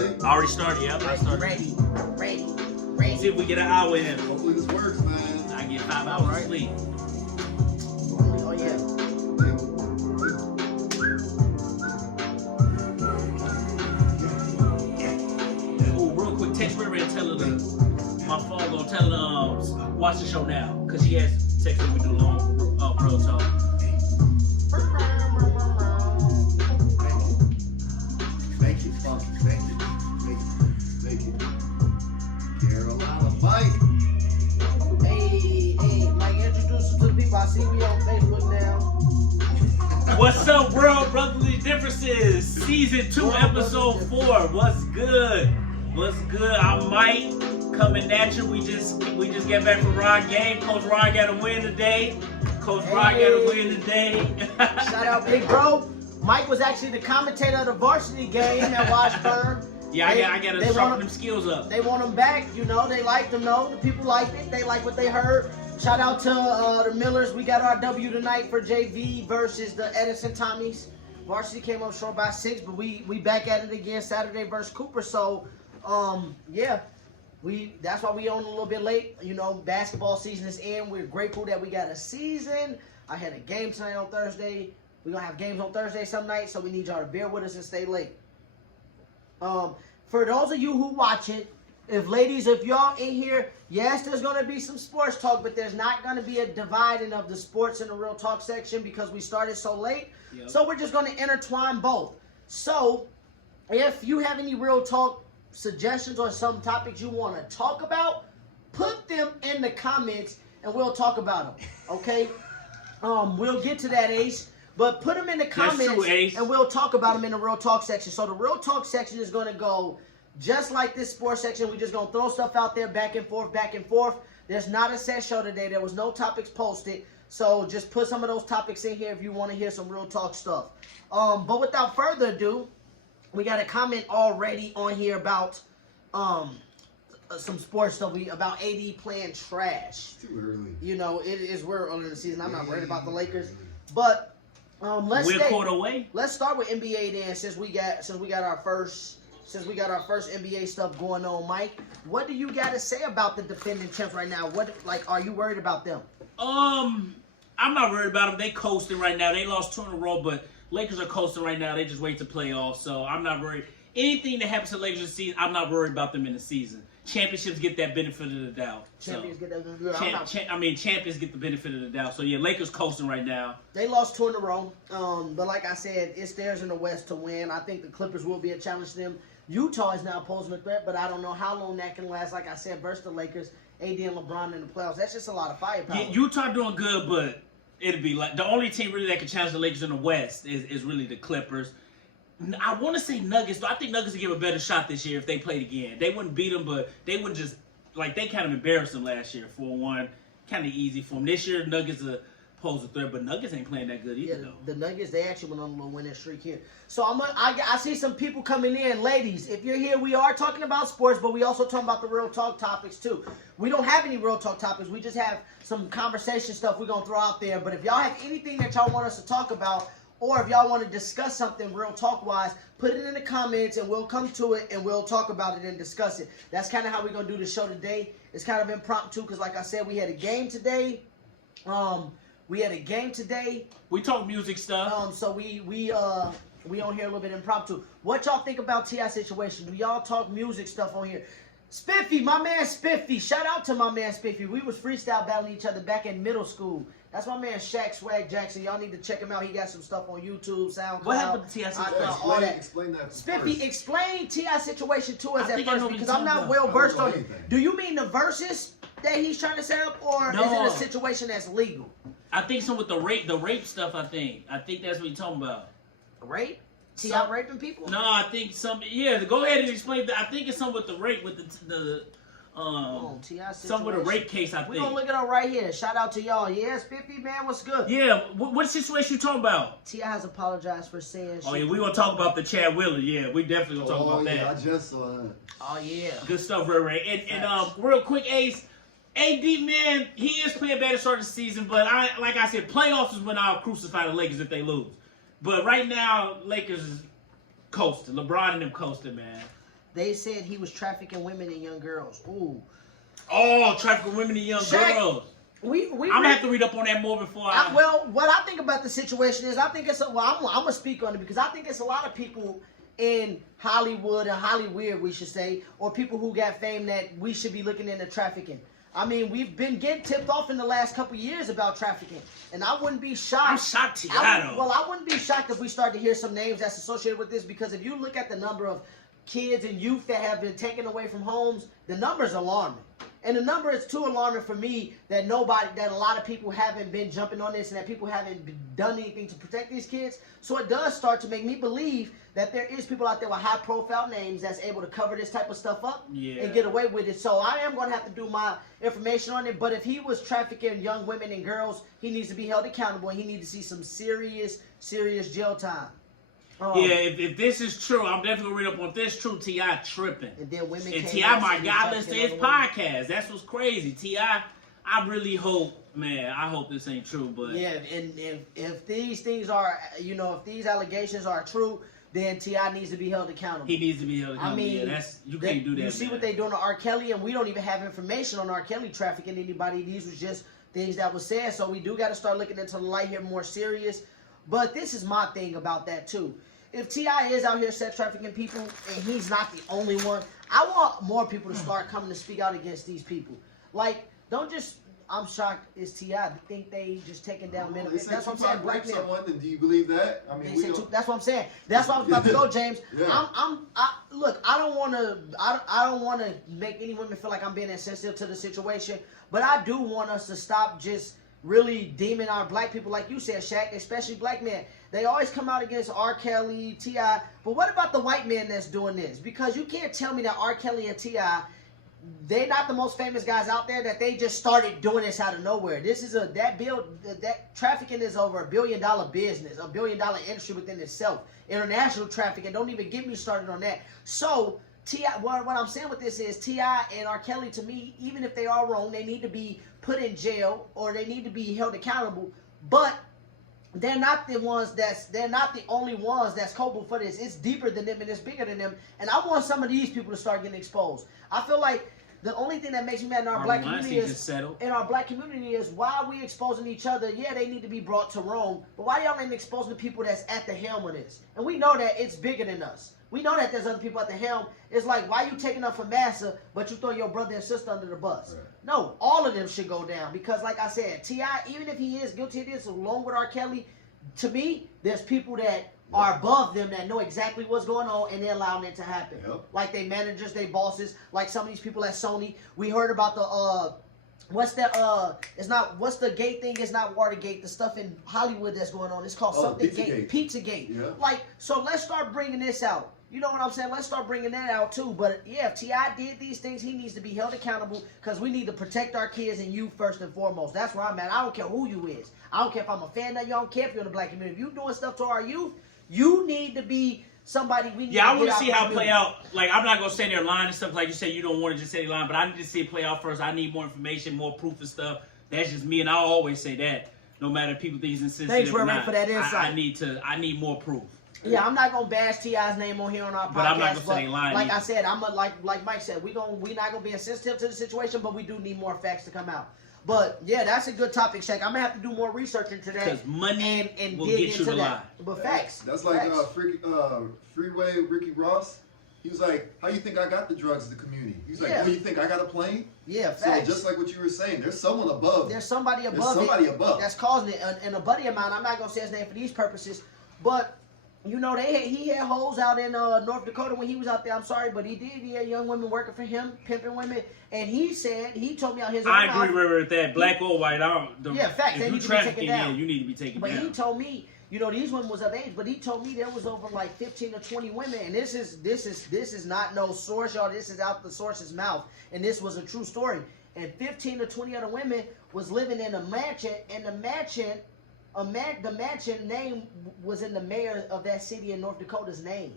ready? I already started, yeah. I started. Ready. See if we get an hour in. Hopefully this works, man. I get 5 hours of sleep. Oh, yeah. Ooh, real quick, text Riri and tell her my phone gonna tell her watch the show now. Cause she has texted me do long real talk. Thank you, Funky. Thank you. Carolina Mike. Hey, Mike, introduce us to the people. I see we on Facebook now. What's up, world? Brotherly Differences, season 2, episode 4. What's good? I'm Mike, coming at you. We just got back from Rod game. Coach Rod got a win today. Shout out, big bro. Mike was actually the commentator of the varsity game at Washburn. Yeah, I gotta sharpen them skills up. They want them back, you know. They like them, though. The people liked it. They like what they heard. Shout out to the Millers. We got our W tonight for JV versus the Edison Tommies. Varsity came up short by 6, but we back at it again Saturday versus Cooper. So, yeah, that's why we on a little bit late. You know, basketball season is in. We're grateful that we got a season. I had a game tonight on Thursday. We're going to have games on Thursday some nights, so we need y'all to bear with us and stay late. For those of you who watch it, if y'all in here, yes, there's going to be some sports talk, but there's not going to be a dividing of the sports and the real talk section because we started so late. Yep. So we're just going to intertwine both. So if you have any real talk suggestions or some topics you want to talk about, put them in the comments and we'll talk about them. Okay? We'll get to that, Ace. But put them in the comments and we'll talk about them in the real talk section. So the real talk section is going to go just like this sports section. We're just going to throw stuff out there back and forth. There's not a set show today. There was no topics posted. So just put some of those topics in here if you want to hear some real talk stuff. But without further ado, we got a comment already on here about some sports stuff. About AD playing trash. Too early. You know, we're early in the season. I'm not worried about the Lakers. But let's start with NBA then, since we got our first NBA stuff going on. Mike, what do you got to say about the defending champs right now? Are you worried about them? I'm not worried about them. They coasting right now. They lost 2 in a row, but Lakers are coasting right now. They just wait to play off, so I'm not worried. Anything that happens to the Lakers this season, I'm not worried about them in the season. Championships get that benefit of the doubt. Champions get the They lost 2 in a row. But like I said, it's theirs in the West to win. I think the Clippers will be a challenge to them. Utah is now posing a threat, but I don't know how long that can last. Like I said, versus the Lakers, AD and LeBron in the playoffs. That's just a lot of firepower. Yeah, Utah doing good, but it'd be like the only team really that can challenge the Lakers in the West is really the Clippers. I want to say Nuggets, but I think Nuggets will give a better shot this year if they played again. They wouldn't beat them, but they wouldn't just they kind of embarrassed them last year. 4-1, kind of easy for them. This year Nuggets pose a threat, but Nuggets ain't playing that good either. Yeah, the Nuggets, they actually went on a little winning streak here. So I see some people coming in. Ladies, if you're here, we are talking about sports, but we also talking about the real talk topics too. We don't have any real talk topics. We just have some conversation stuff we're going to throw out there. But if y'all have anything that y'all want us to talk about, or if y'all want to discuss something real talk-wise, put it in the comments and we'll come to it and we'll talk about it and discuss it. That's kind of how we're going to do the show today. It's kind of impromptu because, like I said, we had a game today. We talk music stuff. So we on here a little bit impromptu. What y'all think about T.I. situation? Do y'all talk music stuff on here? Spiffy, my man Spiffy. Shout out to my man Spiffy. We was freestyle battling each other back in middle school. That's my man Shaq Swag Jackson. Y'all need to check him out. He got some stuff on YouTube, SoundCloud. What happened to T.I. situation? Explain that Spiffy, first. Explain T.I. situation to us at first because I'm not well versed on it. Do you mean the verses that he's trying to set up, or is it a situation that's legal? I think some with the rape stuff. I think that's what you're talking about. Rape? T.I. raping people? No, I think some. Yeah, go ahead and explain that. I think it's some with the rape with some with a rape case. I think we're gonna look it up right here. Shout out to y'all. Yes, 50 man, what's good? Yeah, what situation you talking about? T.I. has apologized for saying. Oh yeah, we gonna talk about the Chad Willard. Yeah, we definitely gonna talk about that. I just saw that. Oh yeah, good stuff, Ray. And real quick, Ace. AD, man, he is playing better start of the season, but like I said, playoffs is when I'll crucify the Lakers if they lose. But right now, Lakers is coasting. LeBron and them coasting, man. They said he was trafficking women and young girls. Ooh. Oh, trafficking women and young Shaq, girls. I'm gonna have to read up on that more before I. Well, what I think about the situation is, I think it's I'm gonna speak on it because I think it's a lot of people in Hollywood and Hollywood, we should say, or people who got fame that we should be looking into trafficking. I mean, we've been getting tipped off in the last couple years about trafficking, and I wouldn't be shocked. I'm shocked, T.I. Well, I wouldn't be shocked if we start to hear some names that's associated with this, because if you look at the number of kids and youth that have been taken away from homes, the number is alarming. And the number is too alarming for me that a lot of people haven't been jumping on this and that people haven't done anything to protect these kids. So it does start to make me believe that there is people out there with high profile names that's able to cover this type of stuff up and get away with it. So I am going to have to do my information on it. But if he was trafficking young women and girls, he needs to be held accountable, and he needs to see some serious jail time. If this is true, I'm definitely gonna read up on this. True, T.I. tripping. And then women. And T.I. my guy, listen to his podcast. That's what's crazy. T.I. I really hope, man. I hope this ain't true, but yeah. And if these things are, if these allegations are true, then T.I. needs to be held accountable. He needs to be held accountable. I mean, yeah, you can't do that. You see what they doing to R. Kelly, and we don't even have information on R. Kelly trafficking anybody. These was just things that was said. So we do got to start looking into the light here more serious. But this is my thing about that too. If T.I. is out here sex trafficking people, and he's not the only one, I want more people to start coming to speak out against these people. Like, don't just, I'm shocked it's T.I. think they just taking down men. That's what I'm saying. Black men. Someone, then do you believe that? I mean, that's what I'm saying. That's why I was about to go, James. Yeah. Look, I don't want to make any women feel like I'm being insensitive to the situation, but I do want us to stop just really deeming our black people, like you said, Shaq, especially black men. They always come out against R. Kelly, T.I., but what about the white man that's doing this? Because you can't tell me that R. Kelly and T.I., they're not the most famous guys out there, that they just started doing this out of nowhere. This is that trafficking is over $1 billion business, $1 billion industry within itself. International trafficking, don't even get me started on that. So T.I., what I'm saying with this is T.I. and R. Kelly, to me, even if they are wrong, they need to be put in jail or they need to be held accountable. But they're not the only ones that's culpable for this. It's deeper than them and it's bigger than them. And I want some of these people to start getting exposed. I feel like the only thing that makes me mad in our black community is why are we exposing each other? Yeah, they need to be brought to Rome, but why y'all ain't exposing the people that's at the helm of this? And we know that it's bigger than us. We know that there's other people at the helm. It's like, why you taking up for Massa, but you throw your brother and sister under the bus? Right. No, all of them should go down. Because like I said, T.I., even if he is guilty of this, along with R. Kelly, to me, there's people that are above them that know exactly what's going on, and they're allowing it to happen. Yep. Like they managers, they bosses, like some of these people at Sony. We heard about the what's the gate thing? It's not Watergate. The stuff in Hollywood that's going on. It's called something Pizzagate. Yeah. Like, so let's start bringing this out. You know what I'm saying? Let's start bringing that out too. But yeah, if T.I. did these things, he needs to be held accountable, because we need to protect our kids and you first and foremost. That's where I'm at. I don't care who you is. I don't care if I'm a fan of you. I don't care if you're in the black community. If you doing stuff to our youth, you need to be somebody we need to I want to see how it play out. Like, I'm not going to say their line and stuff. Like you say, you don't want to just say their line, but I need to see it play out first. I need more information, more proof and stuff. That's just me, and I always say that. No matter if people think he's insensitive. Thanks, Reverend, for that insight. I need more proof. Yeah, I'm not gonna bash T.I.'s name on here on our podcast. But I'm not gonna say line. Like I said, like Mike said, we not gonna be insensitive to the situation, but we do need more facts to come out. But yeah, that's a good topic, Shaq. I'm gonna have to do more research into that. Because money and will dig get you into to that. lie. But facts. That's like Freeway Ricky Ross. He was like, "How you think I got the drugs in the community?" He's like, "What do you think I got a plane?" Yeah, facts. So just like what you were saying, there's someone above. There's somebody above that's causing it. And a buddy of mine, I'm not gonna say his name for these purposes, but you know, he had hoes out in North Dakota when he was out there. I'm sorry, but he had young women working for him, pimping women. And he told me out his own mouth. I agree with that. Black or white, facts. If you trafficking, you need to be taken down. But he told me, you know, these women was of age, but he told me there was over like 15 or 20 women. And this is not no source, y'all. This is out the source's mouth. And this was a true story. And 15 or 20 other women was living in a mansion, and the mansion name was in the mayor of that city in North Dakota's name.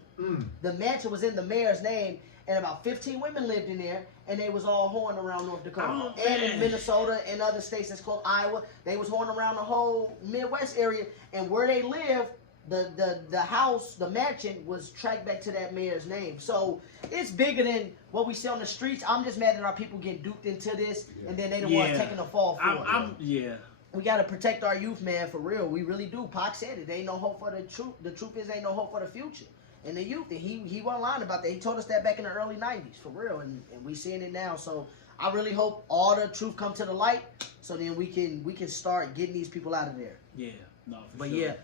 The mansion was in the mayor's name, and about 15 women lived in there, and they was all whoring around North Dakota. And in Minnesota and other states that's called Iowa, they was whoring around the whole Midwest area. And where they live, the house, the mansion was tracked back to that mayor's name. So it's bigger than what we see on the streets. I'm just mad that our people get duped into this, and then they the ones taking the fall for it. We gotta protect our youth, man, for real. We really do. Pac said it. There ain't no hope for the truth. The truth is, ain't no hope for the future. And the youth, and he wasn't lying about that. He told us that back in the early 90s, for real. And we seeing it now. So I really hope all the truth come to the light, so then we can start getting these people out of there. Yeah, no, for sure.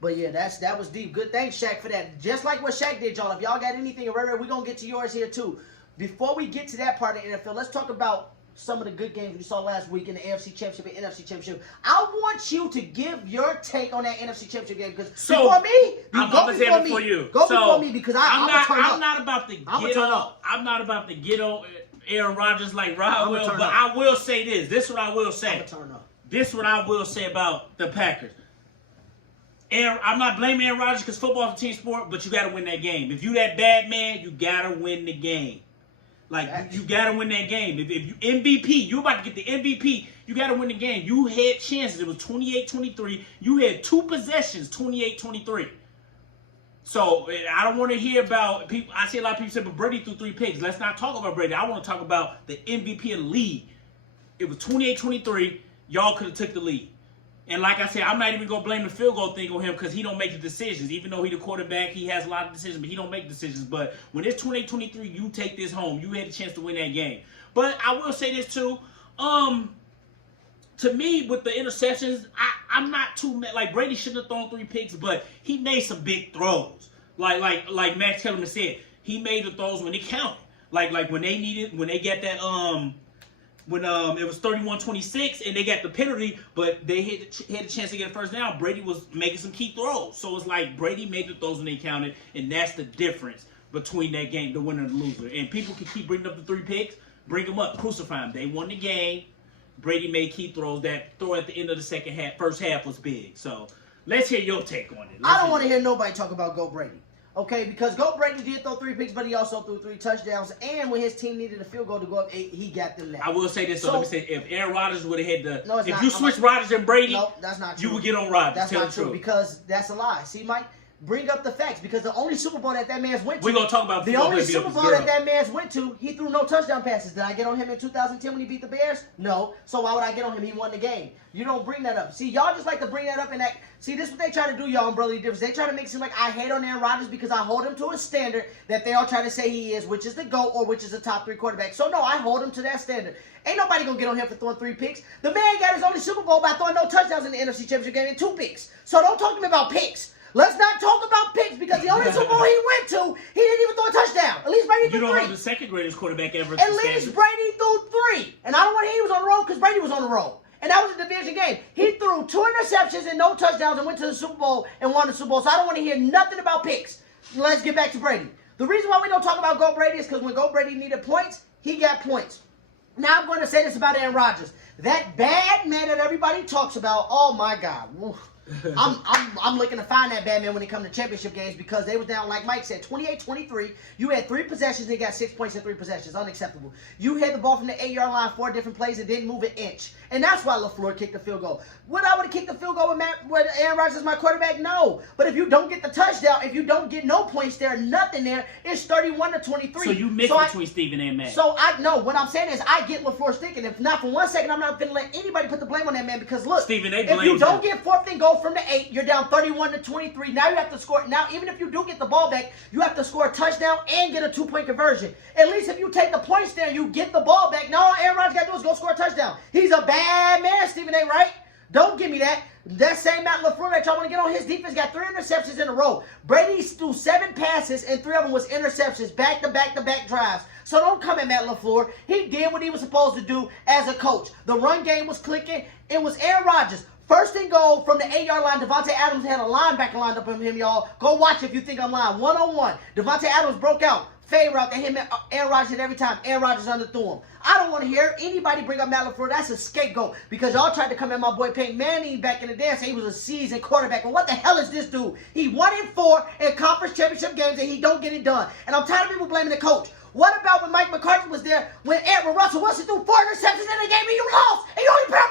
But yeah, that was deep. Good, thanks, Shaq, for that. Just like what Shaq did, y'all. If y'all got anything, we're gonna get to yours here too. Before we get to that part of the NFL, let's talk about some of the good games we saw last week in the AFC Championship and NFC Championship. I want you to give your take on that NFC Championship game, because before me, Go before me, because I'm not about to get on Aaron Rodgers like Rod will, but I will say this. This is what I will say. This is what I will say about the Packers. I'm not blaming Aaron Rodgers because football is a team sport, but you got to win that game. If you that bad man, you got to win the game. Like, you got to win that game. If you MVP, you about to get the MVP, you got to win the game. You had chances. It was 28-23. You had 2 possessions, 28-23. So, I don't want to hear about people. I see a lot of people say, but Brady threw 3 picks. Let's not talk about Brady. I want to talk about the MVP of the league. It was 28-23. Y'all could have took the lead. And like I said, I'm not even going to blame the field goal thing on him because he don't make the decisions. Even though he the quarterback, he has a lot of decisions, but he don't make decisions. But when it's 28-23, you take this home. You had a chance to win that game. But I will say this too. To me, with the interceptions, I'm not too mad. Like, Brady shouldn't have thrown 3 picks, but he made some big throws. Like Max Kellerman said, he made the throws when it counted. Like when they needed, when they got that when it was 31-26 and they got the penalty, but they had a chance to get a first down. Brady was making some key throws. So it's like Brady made the throws when they counted, and that's the difference between that game, the winner and the loser. And people can keep bringing up the 3 picks, bring them up, crucify them. They won the game. Brady made key throws. That throw at the end of the first half was big. So let's hear your take on it. I don't want to hear nobody talk about Go Brady. Okay, because Go Brady did throw 3 picks, but he also threw 3 touchdowns. And when his team needed a field goal to go up 8, he got them that. I will say this. So let me say, if Aaron Rodgers would have had the, no, if you switch Rodgers and Brady, no, that's not true. You would get on Rodgers. That's not true because that's a lie. See, Mike, bring up the facts, because the only Super Bowl that man's went to. We're gonna talk about the only Super Bowl that man's went to. He threw no touchdown passes. Did I get on him in 2010 when he beat the Bears? No. So why would I get on him? He won the game. You don't bring that up. See, y'all just like to bring that up and act. See, this is what they try to do, y'all, in brotherly difference. They try to make it seem like I hate on Aaron Rodgers because I hold him to a standard that they all try to say he is, which is the GOAT or which is the top 3 quarterback. So no, I hold him to that standard. Ain't nobody gonna get on him for throwing 3 picks. The man got his only Super Bowl by throwing no touchdowns in the NFC Championship game and 2 picks. So don't talk to me about picks. Let's not talk about picks because the only Super Bowl he went to, he didn't even throw a touchdown. At least Brady threw 3. You don't have the second greatest quarterback ever. At least Brady threw 3. And I don't want to hear he was on the road because Brady was on the road. And that was a division game. He threw 2 interceptions and no touchdowns and went to the Super Bowl and won the Super Bowl. So I don't want to hear nothing about picks. Let's get back to Brady. The reason why we don't talk about Go Brady is because when Go Brady needed points, he got points. Now I'm going to say this about Aaron Rodgers. That bad man that everybody talks about, oh my God. I'm looking to find that bad man when it comes to championship games because they was down, like Mike said, 28-23. You had 3 possessions and you got 6 points in 3 possessions. Unacceptable. You had the ball from the 8-yard line 4 different plays and didn't move an inch. And that's why LaFleur kicked the field goal. Would I would have kicked the field goal with Aaron Rodgers as my quarterback? No. But if you don't get the touchdown, if you don't get no points there, nothing there, it's 31-23. So you mix between Stephen and Matt. So I know what I'm saying is I get LaFleur's thinking. If not for 1 second, I'm not going to let anybody put the blame on that man because look, Stephen, if you don't get 4th and goal from the 8, you're down 31-23. Now you have to score. Now even if you do get the ball back, you have to score a touchdown and get a 2-point conversion. At least if you take the points there, you get the ball back. Now all Aaron Rodgers got to do is go score a touchdown. He's a bad man, Stephen A. Right? Don't give me that. That same Matt LaFleur that y'all want to get on his defense got 3 interceptions in a row. Brady threw 7 passes and 3 of them was interceptions, back-to-back drives. So don't come at Matt LaFleur. He did what he was supposed to do as a coach. The run game was clicking. It was Aaron Rodgers. 1st and goal from the 8-yard line. Devontae Adams had a linebacker lined up on him, y'all. Go watch if you think I'm lying. 1-on-1. Devontae Adams broke out. Fade route that him and Aaron Rodgers hit every time. Aaron Rodgers underthrew him. I don't want to hear anybody bring up Matt LaFleur. That's a scapegoat because y'all tried to come at my boy Peyton Manning back in the day and say he was a seasoned quarterback. But what the hell is this dude? He 1-4 in conference championship games and he don't get it done. And I'm tired of people blaming the coach. What about when Mike McCarthy was there when Russell Wilson threw 4 interceptions in the game and you lost and you only put up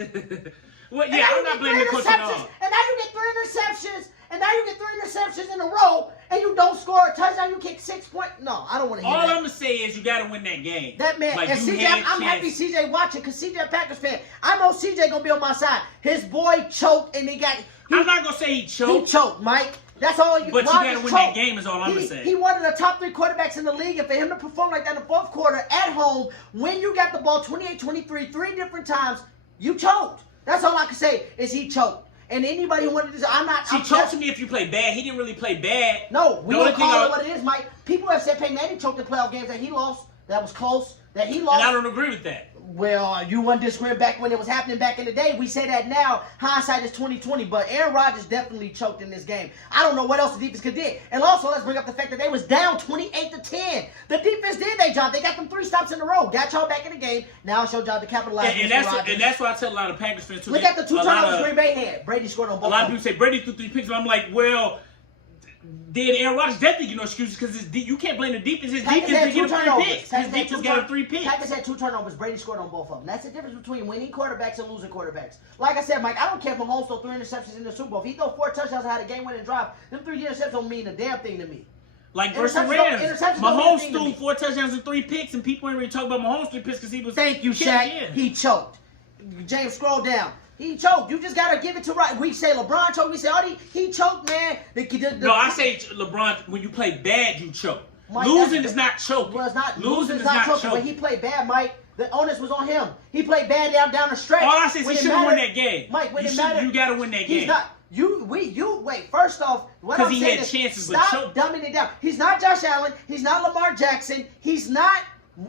19 points? Well, And yeah, now I'm you not get blaming the three coach at interceptions, all. And now you get 3 interceptions. And now you get 3 interceptions in a row, and you don't score a touchdown. You kick 6 points. No, I don't want to hear All that. I'm gonna say is you gotta win that game. That man, Like, and you CJ, had I'm happy chance. CJ watching because CJ a Packers fan. I know CJ gonna be on my side. His boy choked, and I'm not gonna say he he choked. choked, Mike. That's all you. But you Rodgers gotta win choked. that game is all I'm gonna say. He one of the top 3 quarterbacks in the league, and for him to perform like that in the fourth quarter at home, when you got the ball 28-23 3 different times, you choked. That's all I can say is he choked. And anybody who wanted to say, See, choked to me if you play bad. He didn't really play bad. No, we The don't only thing call it what it is, Mike. People have said Peyton Manning choked in playoff games that he lost, that was close, that he lost. And I don't agree with that. Well, you weren't disagreeing back when it was happening back in the day. We say that now. Hindsight is 20/20. But Aaron Rodgers definitely choked in this game. I don't know what else the defense could do. And also, let's bring up the fact that they was down 28-10. The defense did their job. They got them 3 stops in a row. Got y'all back in the game. Now it's your job to capitalize. And that's why I tell a lot of Packers fans too. Look at the 2 a lot turnovers of- Green Bay had. Brady scored on both. A lot of of them. people say Brady threw 3 picks, and I'm like, well, did Aaron Rodgers definitely get no excuses because you can't blame the defense. His Packers defense had did 2 get him 3 turnovers. picks. His Packers had defense 2 got him 3 picks. Packers had 2 turnovers. Brady scored on both of them. That's the difference between winning quarterbacks and losing quarterbacks. Like I said, Mike, I don't care if Mahomes throw 3 interceptions in the Super Bowl. If he throw 4 touchdowns and had a game-winning drive, them 3 interceptions don't mean a damn thing to me. Like versus the Interceptions Rams, don't mean a Mahomes thing to threw me. 4 touchdowns and 3 picks, and people ain't really talking about Mahomes 3 picks because he was. Thank you, killing Shaq. it. He choked. James, scroll down. He choked. You just gotta give it to right. We say LeBron choked. We say, oh, he choked, man. No, I say LeBron. When you play bad, you choke. Mike, Losing is not choking. Well, it's not Losing is is not not choking. When choking. he played bad, Mike, the onus was on him. He played bad down the stretch. All I say is When he it should have won mattered- that game. Mike, when you it mattered, you gotta win that game. He's not. You wait. First off, what 'Cause I'm he saying had is chances, but stop dumbing it down. He's not Josh Allen. He's not Lamar Jackson. He's not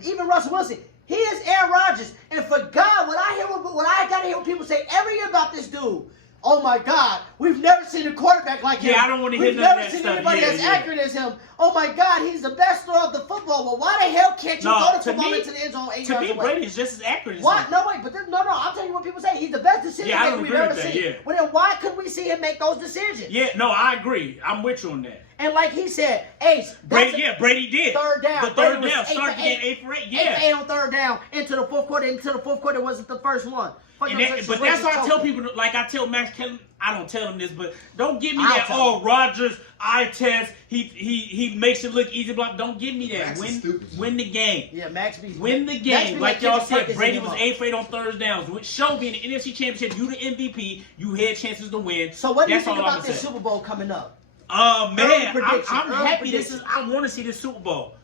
even Russell Wilson. He is Aaron Rodgers. And for God, what I gotta hear people say every year about this dude. Oh my God, we've never seen a quarterback like him. Yeah, I don't wanna hear We've none of never that seen stuff. anybody Yeah, as yeah. accurate as him. Oh my God, he's the best thrower of the football. Well, why the hell can't you No, throw the to football me- into the end zone 8 To yards me, away? Brady is just as accurate as Why? him. No, wait, but no. I'm telling you what people say. He's the best decision Yeah, I maker don't we've agree ever with that, seen. yeah. Well, then why couldn't we see him make those decisions? Yeah, no, I agree. I'm with you on that. And like he said, Ace, Brady did. third down. The third Brady was down 8 started for to get 8. 8 for 8. 8 Yeah. for 8 on third down into the fourth quarter. Into the fourth quarter wasn't the first one. Fuck And them that, such but that's why I racist tell choking. people, like I tell Max Kelly, I don't tell him this, but don't give me I'll that, tell oh, him. Rodgers, eye test, he makes it look easy. Block. Don't give me that. Max is Win, stupid. win the game. Yeah, Max B. Win the Max game. B Like Kendrick y'all said, Perkins Brady in was him 8 for 8 on third downs. Which showed me in the NFC Championship, you the MVP, you had chances to win. So what do you That's think all I'm about this saying. Super Bowl coming up? Man, Early prediction, I'm early happy. prediction. I want to see this Super Bowl.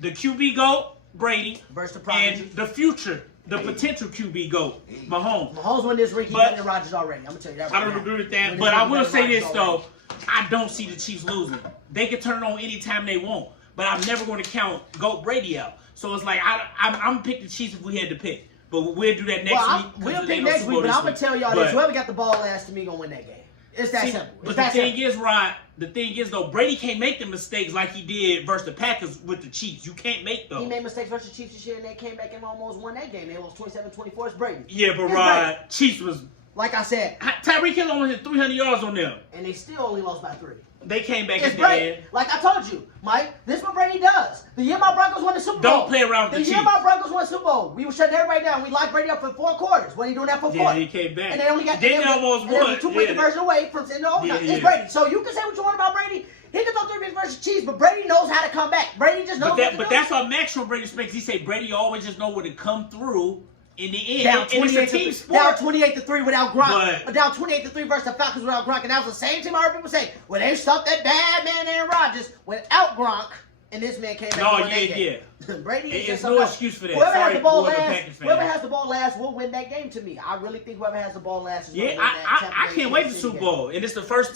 The QB GOAT, Brady, Versus the prodigy. and the future, the potential QB GOAT, Mahomes. Mahomes won this ring. He But- won the Rodgers already. I'm gonna tell you that. Right I don't now. agree with Won that, this but ring, I he will won the say Rodgers this already. though: I don't see the Chiefs losing. They can turn it on anytime they want, but I'm never going to count GOAT Brady out. So it's like I'm pick the Chiefs if we had to pick, but we'll do that next Well, week. 'cause we'll it pick ain't no next Super week, Bowl but this I'm gonna week. tell y'all But- this: whoever got the ball last to me gonna win that game. It's that See, simple. but It's the that thing simple. is, Rod, the thing is though, Brady can't make the mistakes like he did versus the Packers with the Chiefs. You can't make those. He made mistakes versus the Chiefs this year, and they came back and almost won that game. They lost 27-24. It's Brady. Yeah, but It's Rod, Chiefs was Like I said, Tyreek Hill only hit 300 yards on them. and they still only lost by 3. They came back It's at the Brady. end. Like I told you, Mike, this is what Brady does. The year my Broncos won the Super Bowl. Don't play around with the year Chiefs. my Broncos won the Super Bowl, we were shutting everybody down. We locked Brady up for 4 quarters. When he doing that for 4 Yeah, he came back. And they only got Then and they almost and they won. was a 2-point Yeah. conversion away from sending overtime. Yeah, It's yeah. Brady. So you can say what you want about Brady. He can throw 3 picks versus Chiefs, but Brady knows how to come back. Brady just knows what to But do. that's why Max from Brady speaks. He say Brady always just know where to come through in the end. Down And it's a 28 team to sport. down 28-3 without Gronk. But- Down 28-3 versus the Falcons without Gronk, and that was the same team I heard people say, "Well, they stopped that bad man Aaron Rodgers without Gronk." And this man came back No, and won that yeah, game. Brady is It's just no something else. excuse for that. Whoever has Sorry, the ball whoever last, Packers fan. whoever has the ball last will win that game. To me, I really think whoever has the ball last is going to Yeah, win that. Tampa I Bay can't wait for Kansas the City Super game. Bowl, and it's the first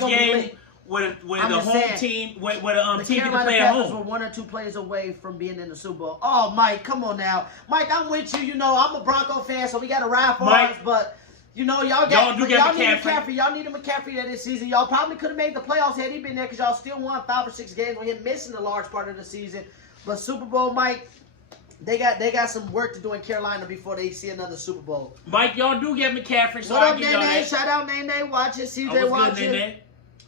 gonna be game lit. where I'm the just home saying, team where the The team can Carolina play at Panthers were home. 1 or 2 plays away from being in the Super Bowl. Oh, Mike, come on now. Mike, I'm with you. You know, I'm a Bronco fan, so we got to ride for Mike, us. But, you know, y'all y'all do got need McCaffrey. McCaffrey. Y'all needed McCaffrey this season. Y'all probably could have made the playoffs had he been there because y'all still won 5 or 6 games with him missing a large part of the season. But Super Bowl, Mike, they got some work to do in Carolina before they see another Super Bowl. Mike, y'all do get McCaffrey, so What I'll up, give y'all Nene? that. Shout out Nene watching, I CJ was good, watching. Nene.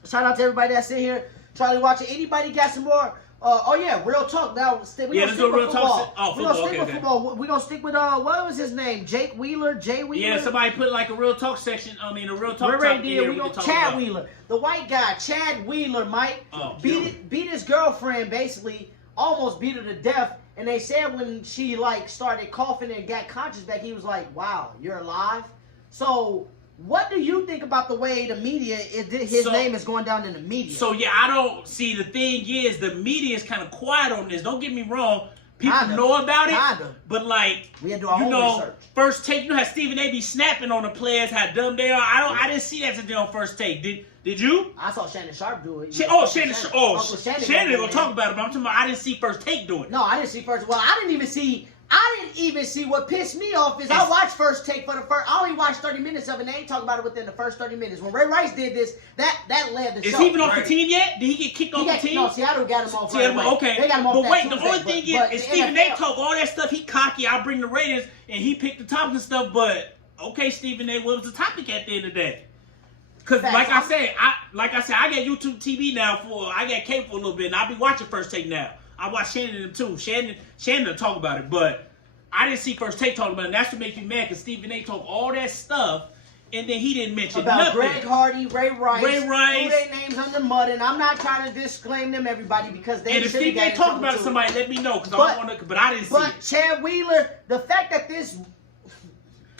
Shout out to everybody that's in here. Charlie watching. Anybody got some more Oh yeah, real talk. Now we Yeah, gonna let's stick do with real talk. football. Oh, We gonna football, stick okay, with okay. football. We gonna stick with what was his name? Jay Wheeler. Yeah, somebody put like a real talk section. I mean, a real talk We're ready topic to in here. we gonna can talk Chad about. Wheeler, the white guy, Chad Wheeler, Mike, Oh. beat his girlfriend basically, almost beat her to death. And they said when she like started coughing and got conscious back, he was like, "Wow, you're alive." So, what do you think about the way the media, his name is going down in the media? So yeah, I don't see. The thing is, the media is kind of quiet on this. Don't get me wrong. People know about it, but like we had to do our own research. First Take. You know how Stephen A. be snapping on the players, how dumb they are. I didn't see that today on First Take. Did you? I saw Shannon Sharp do it. Shannon gonna talk it. about it, but I'm talking about I didn't see First Take do it. No, I didn't see First. Well, I didn't even see what pissed me off is I watched First Take for the first. I only watched 30 minutes of it. And they ain't talk about it within the first 30 minutes. When Ray Rice did this, that led the show. Is he even off the team yet? Did he get kicked off the team? No, Seattle got him off. Okay, they got him off. But that wait, Tuesday, the only thing is Stephen A. talk all that stuff. He cocky. I'll bring the ratings, and he picked the topic and stuff. But okay, Stephen A. What was the topic at the end of the day? Because like I said, I got YouTube TV now I got cable for a little bit, and I'll be watching First Take now. I watch Shannon and them too. Shannon will talk about it, but I didn't see First Take talk about it. And that's what makes me mad because Stephen A. talk all that stuff, and then he didn't mention about nothing. Greg Hardy, Ray Rice, threw their names on the mud, and I'm not trying to disclaim them, everybody, because they. And if Stephen A. talked about it, somebody let me know because I don't want to. But I didn't see it. But Chad Wheeler, the fact that this.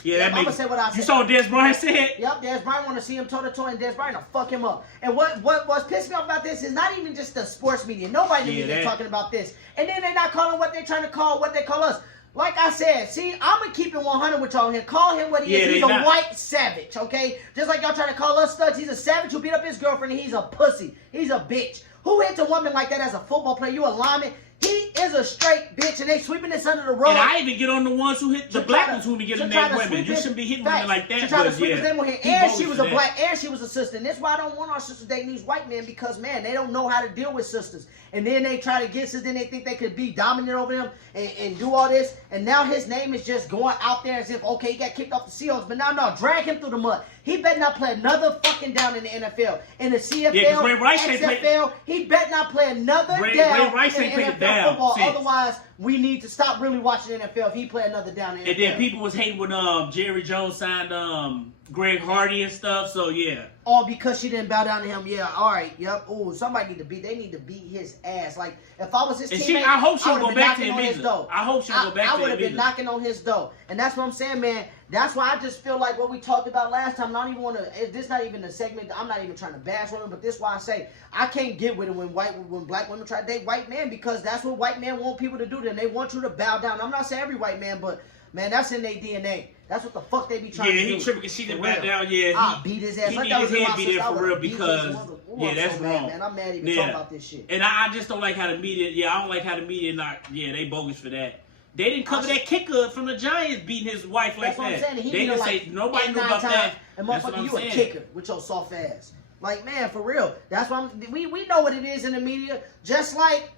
Yeah, that I'm makes. gonna say what I said. You saw Des Bryant said. Yep, Des Bryant want to see him toe to toe, and Des Bryant will fuck him up. And what's pissing me off about this is not even just the sports media. Nobody in the media talking about this, and then they're not calling what they're trying to call what they call us. Like I said, see, I'm gonna keep it 100 with y'all here. Call him what he is. He's a white savage, okay? Just like y'all trying to call us studs. He's a savage who beat up his girlfriend, and he's a pussy. He's a bitch. Who hits a woman like that as a football player? You a lineman? He is a straight bitch, and they sweeping this under the rug. And I even get on the ones who hit the black ones who be getting their women. You shouldn't be hitting women like that. But and she was a black, and she was a sister. And that's why I don't want our sisters dating these white men because man, they don't know how to deal with sisters. And then they try to get sisters, then they think they could be dominant over them and do all this. And now his name is just going out there as if okay, he got kicked off the Seahawks, but no, drag him through the mud. He better not play another fucking down in the NFL. In the CFL, Ray Rice XFL, he better not play another down Ray Rice in ain't NFL football. Since. Otherwise, we need to stop really watching NFL if he play another down in the NFL. And then people was hating when Jerry Jones signed Greg Hardy and stuff. So yeah. All because she didn't bow down to him. Yeah, all right. Yep. Ooh, somebody they need to beat his ass. Like if I was his teammate, I hope she would don't have go been back to knocking him on his either. door. I hope she don't go back to him I would have been either. knocking on his door, and that's what I'm saying, man. That's why I just feel like what we talked about last time. I don't even want to. This not even a segment. I'm not even trying to bash women, but this is why I say I can't get with it when black women try to date white men because that's what white men want people to do. Then they want you to bow down. I'm not saying every white man, but man, that's in their DNA. That's what the fuck they be trying to do. Yeah, he tripping because she didn't back down. Yeah, I beat his ass. He need his head beat in for real because that's wrong. Man, I'm mad even talking about this shit. And I just don't like how the media. Yeah, I don't like how the media they bogus for that. They didn't cover that kicker from the Giants beating his wife like that. That's what I'm saying. They didn't say nobody knew about that. And motherfucker, you a kicker with your soft ass. Like man, for real. That's why we know what it is in the media. Just like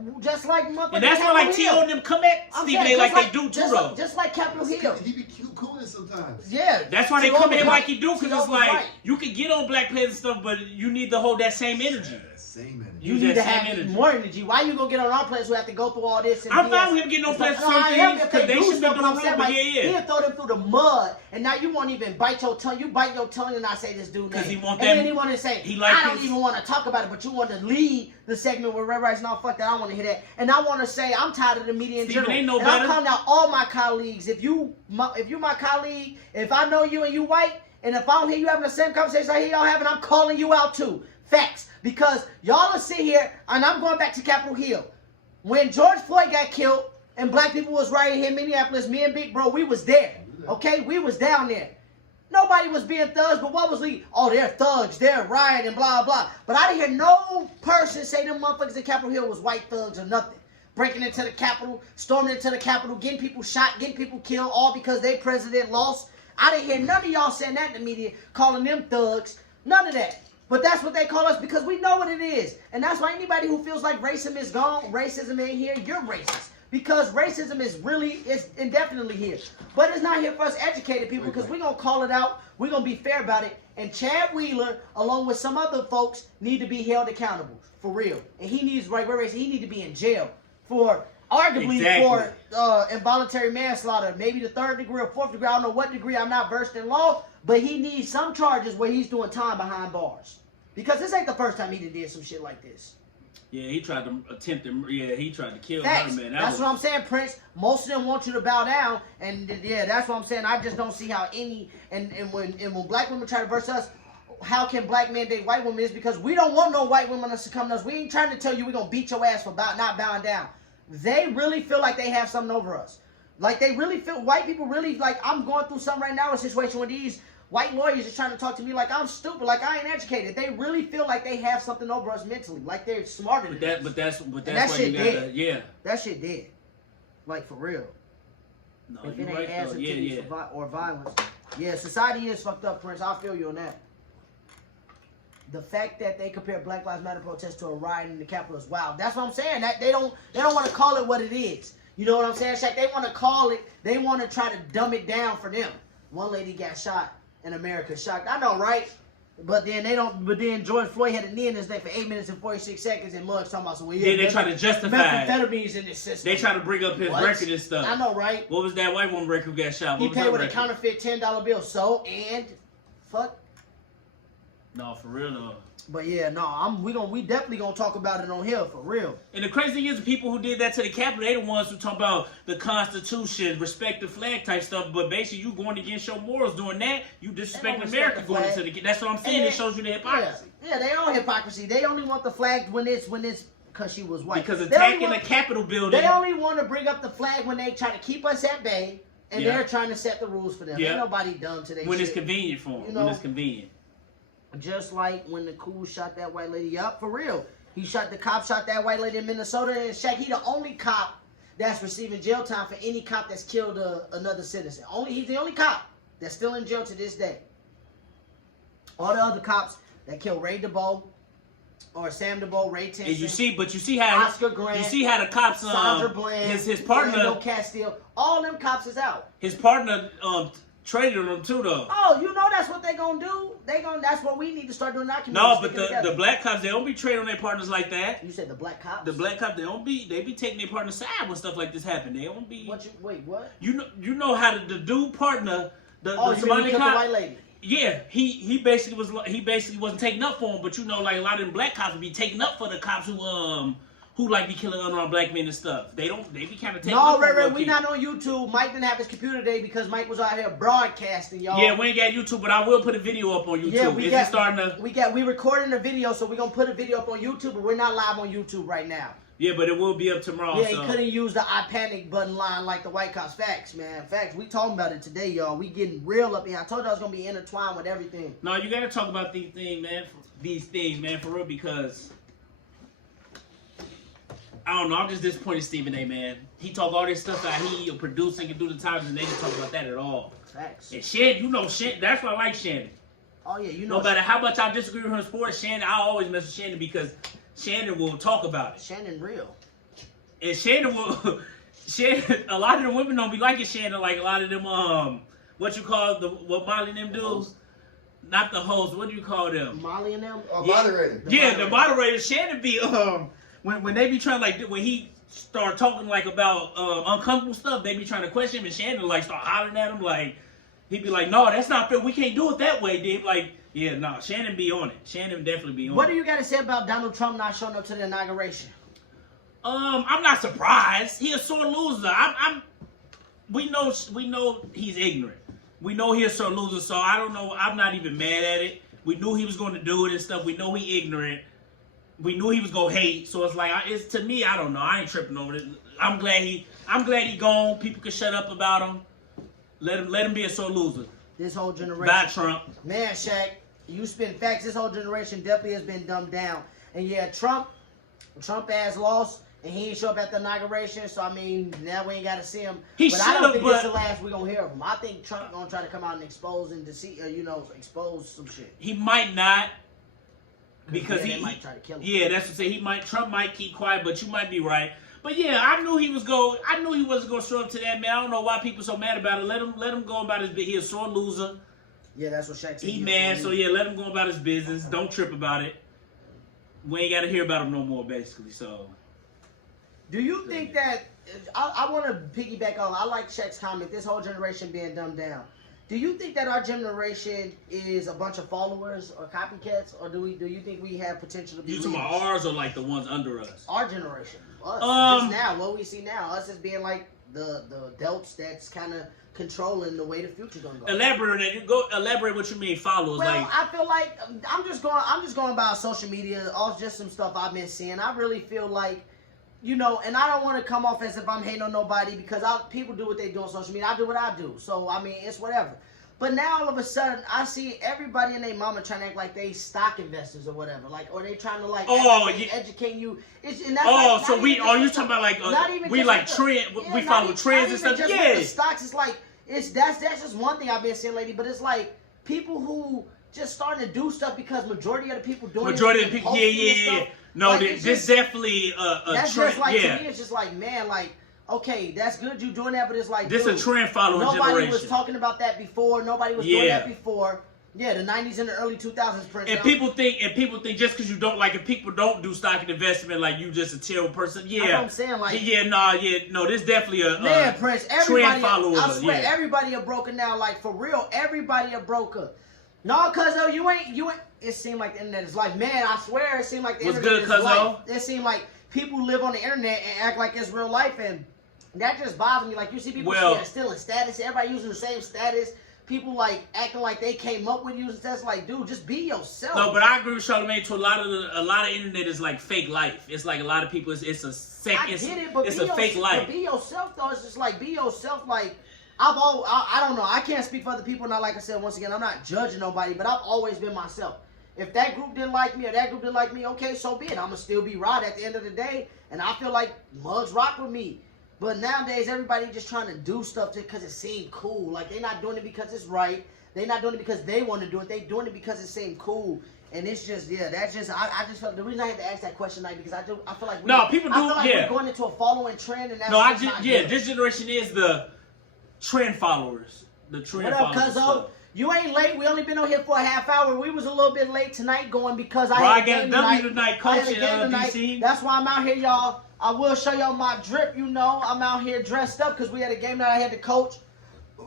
motherfucker. And that's why like T.O. and them come at Stephen A. like they do too though. Just like Capitol Hill. He be cute cooling sometimes. Yeah. That's why they come in like he do because it's like right. you can get on black players and stuff, but you need to hold that same energy. Same energy. You need to have more energy. Why you gonna get on our players who have to go through all this? And I'm fine with him getting on players for certain things because they should be doing wrong. But he'll throw them through the mud, and now you won't even bite your tongue. You bite your tongue and I say this dude name. Because he want and that. then he want to say, I don't even want to talk about it, but you want to lead the segment with Red Rice. No, fuck that. I don't want to hear that. And I want to say I'm tired of the media in general. Ain't no and better. I'm calling out all my colleagues. If you my colleague, if I know you and you white, and if I don't hear you having the same conversation I hear y'all having, I'm calling you out too. Facts. Because y'all will sit here, and I'm going back to Capitol Hill. When George Floyd got killed and black people was rioting here in Minneapolis, me and Big Bro, we was there. Okay? We was down there. Nobody was being thugs, but what was we? Oh, they're thugs. They're rioting, blah, blah. But I didn't hear no person say them motherfuckers in Capitol Hill was white thugs or nothing. Breaking into the Capitol, storming into the Capitol, getting people shot, getting people killed, all because their president lost. I didn't hear none of y'all saying that in the media, calling them thugs. None of that. But that's what they call us because we know what it is. And that's why anybody who feels like racism is gone, racism ain't here, you're racist. because racism is indefinitely here. But it's not here for us educated people because we're going to call it out. We're going to be fair about it. And Chad Wheeler, along with some other folks, need to be held accountable for real. And he needs, he need to be in jail for, arguably for involuntary manslaughter, maybe the 3rd degree or 4th degree. I don't know what degree. I'm not versed in law. But he needs some charges where he's doing time behind bars. Because this ain't the first time he did some shit like this. Yeah, he tried to he tried to kill Facts. her, man. That's what I'm saying, Prince. Most of them want you to bow down, and yeah, that's what I'm saying. I just don't see how any and when black women try to verse us, how can black men date white women? Is because we don't want no white women to succumb to us. We ain't trying to tell you we're gonna beat your ass for not bowing down. They really feel like they have something over us. Like they really feel white people really like I'm going through something right now, a situation where these white lawyers are trying to talk to me like I'm stupid, like I ain't educated. They really feel like they have something over us mentally, like they're smarter than us. But that's that why shit you gotta, dead. That shit dead. Like for real. No, if you it ain't right answer though. to Yeah, these or violence. Yeah, society is fucked up, Prince. I feel you on that. The fact that they compare Black Lives Matter protests to a riot in the Capitol is wild. That's what I'm saying. That they don't want to call it what it is. You know what I'm saying, Shaq? They want to call it. They want to try to dumb it down for them. One lady got shot in America, shocked. I know, right? But then they don't. But then George Floyd had a knee in his neck for 8 minutes and 46 seconds, and Muggs talking about some. Well, yeah, they try to justify methamphetamines in this system. They try to bring up his record and stuff. I know, right? What was that white woman record who got shot? He paid with a counterfeit $10 bill. So and fuck. No, for real though. But yeah, no, we definitely gonna talk about it on here for real. And the crazy thing is, the people who did that to the Capitol, they the ones who talk about the Constitution, respect the flag type stuff. But basically, you going against your morals doing that, you disrespect America going into the. That's what I'm saying. It shows you the hypocrisy. Yeah, they all hypocrisy. They only want the flag when it's because she was white. Because attacking the Capitol building. They only want to bring up the flag when they try to keep us at bay, and they're trying to set the rules for them. Ain't nobody dumb today. When it's convenient for them. When it's convenient. Just like when the Cool shot that white lady up, for real. The cop shot that white lady in Minnesota, and Shaq, he the only cop that's receiving jail time for any cop that's killed another citizen. He's the only cop that's still in jail to this day. All the other cops that killed Ray DeBow, or Sam DeBow, Ray Tinson. And you see how Oscar Grant, you see how the cops Sandra Bland, his partner Orlando Castile, all them cops is out. His partner traded on them too though. Oh, you know that's what they gonna do. That's what we need to start doing in our community. No, but the black cops, they don't be trading on their partners like that. You said the black cops? The black cops, they be taking their partner's side when stuff like this happen. They don't be. Wait, what? You know how the dude partner the Somali cop, the white lady. Yeah, he basically wasn't taking up for him, but you know, like a lot of them black cops would be taking up for the cops who like be killing unarmed black men and stuff. They be kind of taking up for Ray, we not on YouTube. Mike didn't have his computer today because Mike was out here broadcasting, y'all. Yeah, we ain't got YouTube, but I will put a video up on YouTube. Yeah, we recording a video, so we're gonna put a video up on YouTube, but we're not live on YouTube right now. Yeah, but it will be up tomorrow. Yeah, he couldn't use the I panic button line like the white cops. Facts, man. Facts. We talking about it today, y'all. We getting real up here. I told you I was gonna be intertwined with everything. No, you gotta talk about these things, man, for real, because I don't know. I'm just disappointed, Stephen A. Man. He talk all this stuff that he producing and do the times, and they didn't talk about that at all. Facts. And Shannon, that's why I like Shannon. Oh yeah, you know. No matter how much I disagree with her in sports, Shannon, I always mess with Shannon because Shannon will talk about it. Shannon real. And Shannon will. A lot of the women don't be liking Shannon, like a lot of them. What Molly and them do? Not the hosts. What do you call them? Molly and them. Moderator. The moderator. Shannon be when they be trying when he start talking like about uncomfortable stuff, they be trying to question him, and Shannon like start hollering at him like he'd be like, "No, that's not fair. We can't do it that way." Dude. Like, yeah, no, Shannon be on it. Shannon definitely be on it. What do you got to say about Donald Trump not showing up to the inauguration? I'm not surprised. He a sore loser. We know he's ignorant. We know he's a sore loser, so I don't know. I'm not even mad at it. We knew he was going to do it and stuff. We know he ignorant. We knew he was gonna hate, so it's like to me. I don't know. I ain't tripping over it. I'm glad he gone. People can shut up about him. Let him be a sore loser. This whole generation. Bye, Trump. Man, Shaq, you spin facts. This whole generation definitely has been dumbed down. And yeah, Trump has lost, and he ain't show up at the inauguration. So I mean, now we ain't got to see him. But I don't think this is the last we gonna hear of him. I think Trump gonna try to come out and expose expose some shit. He might not. Because they might try to kill him. Yeah, that's what I say. Trump might keep quiet, but you might be right. But yeah, I knew he wasn't going to show up to that, man. I don't know why people so mad about it. Let him go about his business. He a sore loser. Yeah, that's what Shaq said. He mad, so yeah, let him go about his business. Don't trip about it. We ain't got to hear about him no more, basically. So, do you think that I want to piggyback on? I like Shaq's comment. This whole generation being dumbed down. Do you think that our generation is a bunch of followers or copycats, or do you think we have potential to be? You talking about ours or like the ones under us? Our generation, us. Just now, what we see now, us as being like the adults that's kind of controlling the way the future's gonna go. Elaborate on that. Elaborate what you mean followers. Well, like I feel like I'm just going by social media, all just some stuff I've been seeing. I really feel like, you know, and I don't want to come off as if I'm hating on nobody because people do what they do on social media. I do what I do. So, I mean, it's whatever. But now all of a sudden, I see everybody and their mama trying to act like they stock investors or whatever, like, or they trying to like educate you. And that's so you talking about like we like trend, we follow trends and stuff. Yeah, the stocks is like that's just one thing I've been seeing lately. But it's like people who just starting to do stuff because majority of the people doing yeah. No, like, this definitely a that's trend. Just like, yeah. To me, it's just like, man, like, okay, that's good you doing that, but it's like, this dude, a trend following nobody generation. was talking about that before. Nobody was doing that before. Yeah, the 90s and the early 2000s. And people think just because you don't like it, people don't do stock and investment like you just a terrible person. Yeah, that's what I'm saying, like, no, this definitely a man, Prince. Everybody, trend follower. I swear, everybody a broker now. Like for real, everybody a broker. No, cuz though you ain't. It seemed like the internet is life. Man, I swear it seemed like the internet is life. It seemed like people live on the internet and act like it's real life, and that just bothers me. Like you see people stealing status, everybody using the same status. People like acting like they came up with using status. Like, dude, just be yourself. No, but I agree with Charlamagne. To a lot of internet is like fake life. It's like a lot of people. It's a fake life. But be yourself though. It's just like be yourself. Like I don't know. I can't speak for other people. Not like I said once again. I'm not judging nobody, but I've always been myself. If that group didn't like me or that group didn't like me, okay, so be it. I'm going to still be right at the end of the day. And I feel like mugs rock with me. But nowadays, everybody just trying to do stuff just because it seemed cool. Like, they're not doing it because it's right. They're not doing it because they want to do it. They're doing it because it seemed cool. And it's just, that's just, I just felt, the reason I had to ask that question, like, because I feel like we're going into a following trend. And that's this generation is the trend followers. The trend followers. What up, cuzzo? You ain't late. We only been on here for a half hour. We was a little bit late tonight going because I had a game tonight. Coaching DC. That's why I'm out here, y'all. I will show y'all my drip, you know. I'm out here dressed up because we had a game that I had to coach.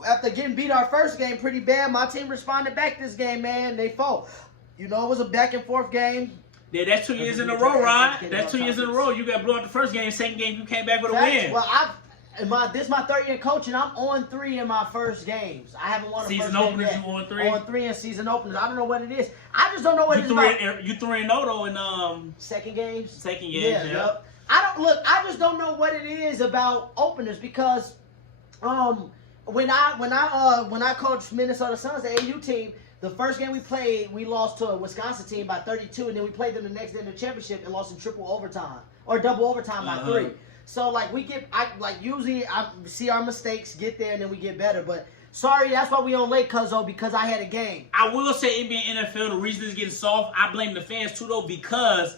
After getting beat our first game pretty bad, my team responded back this game, man. They fought. You know, it was a back and forth game. Yeah, that's 2 years in a row, Rod. That's 2 years in a row. You got blown out the first game. Second game, you came back with a win. Well, this is my third year coaching. I'm on 3 in my first games. I haven't won a season first game openers. Yet. You on 3? On 3 in season openers. I don't know what it is. I just don't know what it is about. You 3-0 though in second games. Second games. Yeah. Yep. I just don't know what it is about openers because when I coached Minnesota Suns, the AU team, the first game we played, we lost to a Wisconsin team by 32, and then we played them the next day in the championship and lost in triple overtime or double overtime by 3. So, like, usually I see our mistakes, get there, and then we get better. But, sorry, that's why we on late, cuzzo, because I had a game. I will say NBA and NFL, the reason it's getting soft, I blame the fans, too, though, because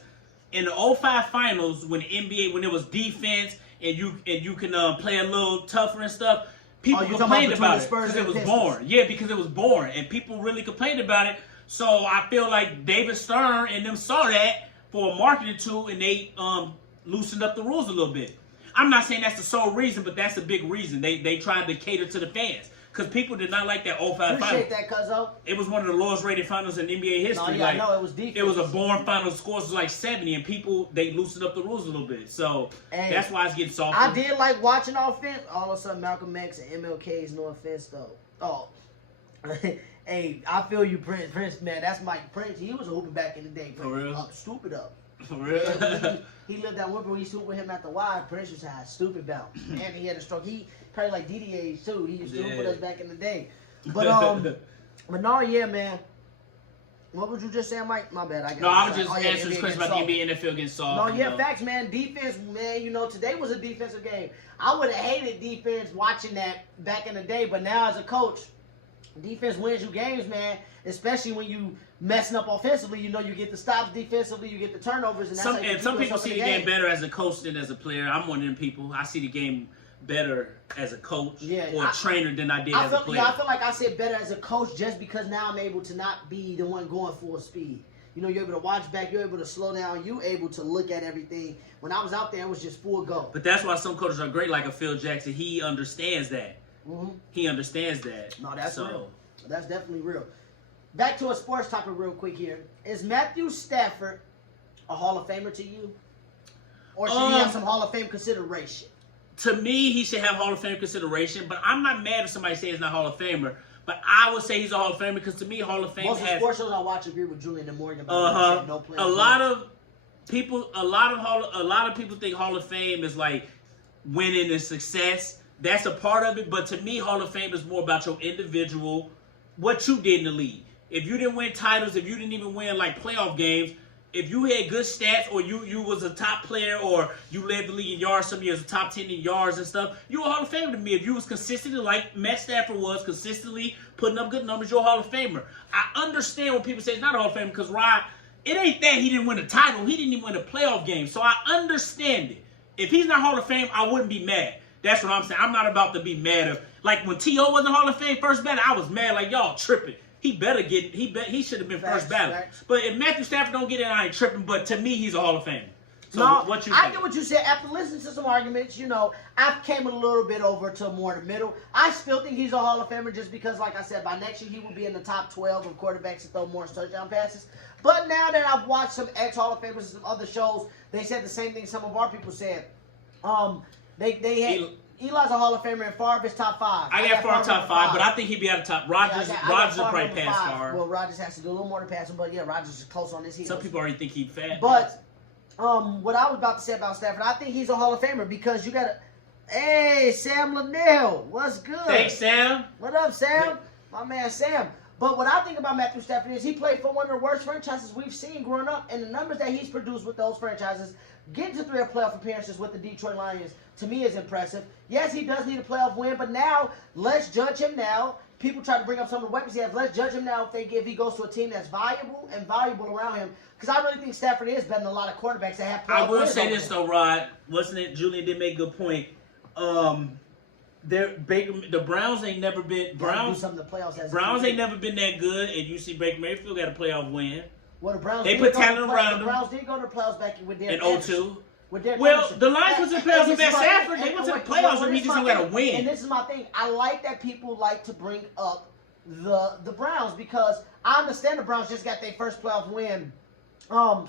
in the 05 finals, when it was defense, and you can play a little tougher and stuff, people complained about it because it was boring. Yeah, because it was boring, and people really complained about it. So, I feel like David Stern and them saw that for a marketing tool, and they loosened up the rules a little bit. I'm not saying that's the sole reason, but that's a big reason. They tried to cater to the fans because people did not like that 05 finals. Appreciate that, cuzzo. It was one of the lowest rated finals in NBA history. No, yeah, it was defense. It was a boring final. Scores was like 70, and they loosened up the rules a little bit. So that's why it's getting softer. I did like watching offense. All of a sudden, Malcolm X and MLK's, no offense though. Oh. Hey, I feel you, Prince. Prince, man, that's Mike Prince. He was a hooper back in the day. For real? Stupid up. For real? He lived that one, but we stood with him at the Y. Prince used to have stupid bounce. And he had a stroke. He probably like DDA's too. He used to hoop with us back in the day. But no, yeah, man. What would you just say, Mike? My bad. I was just answering this question about the NBA and NFL getting soft. No, yeah, facts, man. Defense, man. You know, today was a defensive game. I would have hated defense watching that back in the day, but now as a coach, Defense wins you games, man. Especially when you messing up offensively. You know, you get the stops defensively, you get the turnovers, and that's how you some people yourself see in the game better as a coach than as a player. I'm one of them people. I see the game better as a coach or a trainer than I did as a player. Yeah, I feel like I said better as a coach just because now I'm able to not be the one going full speed. You know, you're able to watch back, you're able to slow down, you're able to look at everything. When I was out there, it was just full go. But that's why some coaches are great, like a Phil Jackson. He understands that. Mm-hmm. He understands that. No, that's real. That's definitely real. Back to a sports topic real quick here. Is Matthew Stafford a Hall of Famer to you? Or should he have some Hall of Fame consideration? To me, he should have Hall of Fame consideration, but I'm not mad if somebody says he's not Hall of Famer. But I would say he's a Hall of Famer because to me, Hall of Fame most of the sports shows I watch agree with Julian and Morgan. No a lot of people think Hall of Fame is like winning and success. That's a part of it, but to me, Hall of Fame is more about your individual, what you did in the league. If you didn't win titles, if you didn't even win like playoff games, if you had good stats or you was a top player or you led the league in yards some years, top 10 in yards and stuff, you're a Hall of Famer to me. If you was consistently like Matt Stafford was, consistently putting up good numbers, you're a Hall of Famer. I understand when people say it's not a Hall of Famer because Rod, it ain't that he didn't win a title. He didn't even win a playoff game. So I understand it. If he's not Hall of Fame, I wouldn't be mad. That's what I'm saying. I'm not about to be mad of, like when T.O. wasn't Hall of Fame first ballot, I was mad like y'all tripping. He should have been first ballot. But if Matthew Stafford don't get it, I ain't tripping. But to me, he's a Hall of Famer. So no, what you I think? get what you said. After listening to some arguments, you know, I came a little bit over to more the middle. I still think he's a Hall of Famer just because, like I said, by next year he will be in the top 12 of quarterbacks to throw more touchdown passes. But now that I've watched some ex-Hall of Famers and some other shows, they said the same thing some of our people said. They had Eli's a Hall of Famer and Favre is top 5. I got Favre top 5, but I think he'd be out of top. Rodgers will probably pass Favre. Well, Rodgers has to do a little more to pass him, but yeah, Rodgers is close on his heels. Some people already think he's fat. But what I was about to say about Stafford, I think he's a Hall of Famer because you got to. Hey, Sam Linnell, what's good? Thanks, Sam. What up, Sam? My man, Sam. But what I think about Matthew Stafford is he played for one of the worst franchises we've seen growing up, and the numbers that he's produced with those franchises, getting to 3 playoff appearances with the Detroit Lions, to me is impressive. Yes, he does need a playoff win, but now let's judge him now. People try to bring up some of the weapons he has. Let's judge him now if he goes to a team that's valuable and valuable around him. Because I really think Stafford is better than a lot of quarterbacks that have playoff wins. I will say this though, Rod. Wasn't it? Julian did make a good point. The Browns ain't never been Browns ain't never been that good, and you see Baker Mayfield got a playoff win. Well, the Browns they put talent around them. The Browns did go to the playoffs back with Derek in 02. Well, the Lions was in the playoffs with Matt Stafford. They went to the playoffs and he just got a win. And this is my thing. I like that people like to bring up the Browns because I understand the Browns just got their first playoff win.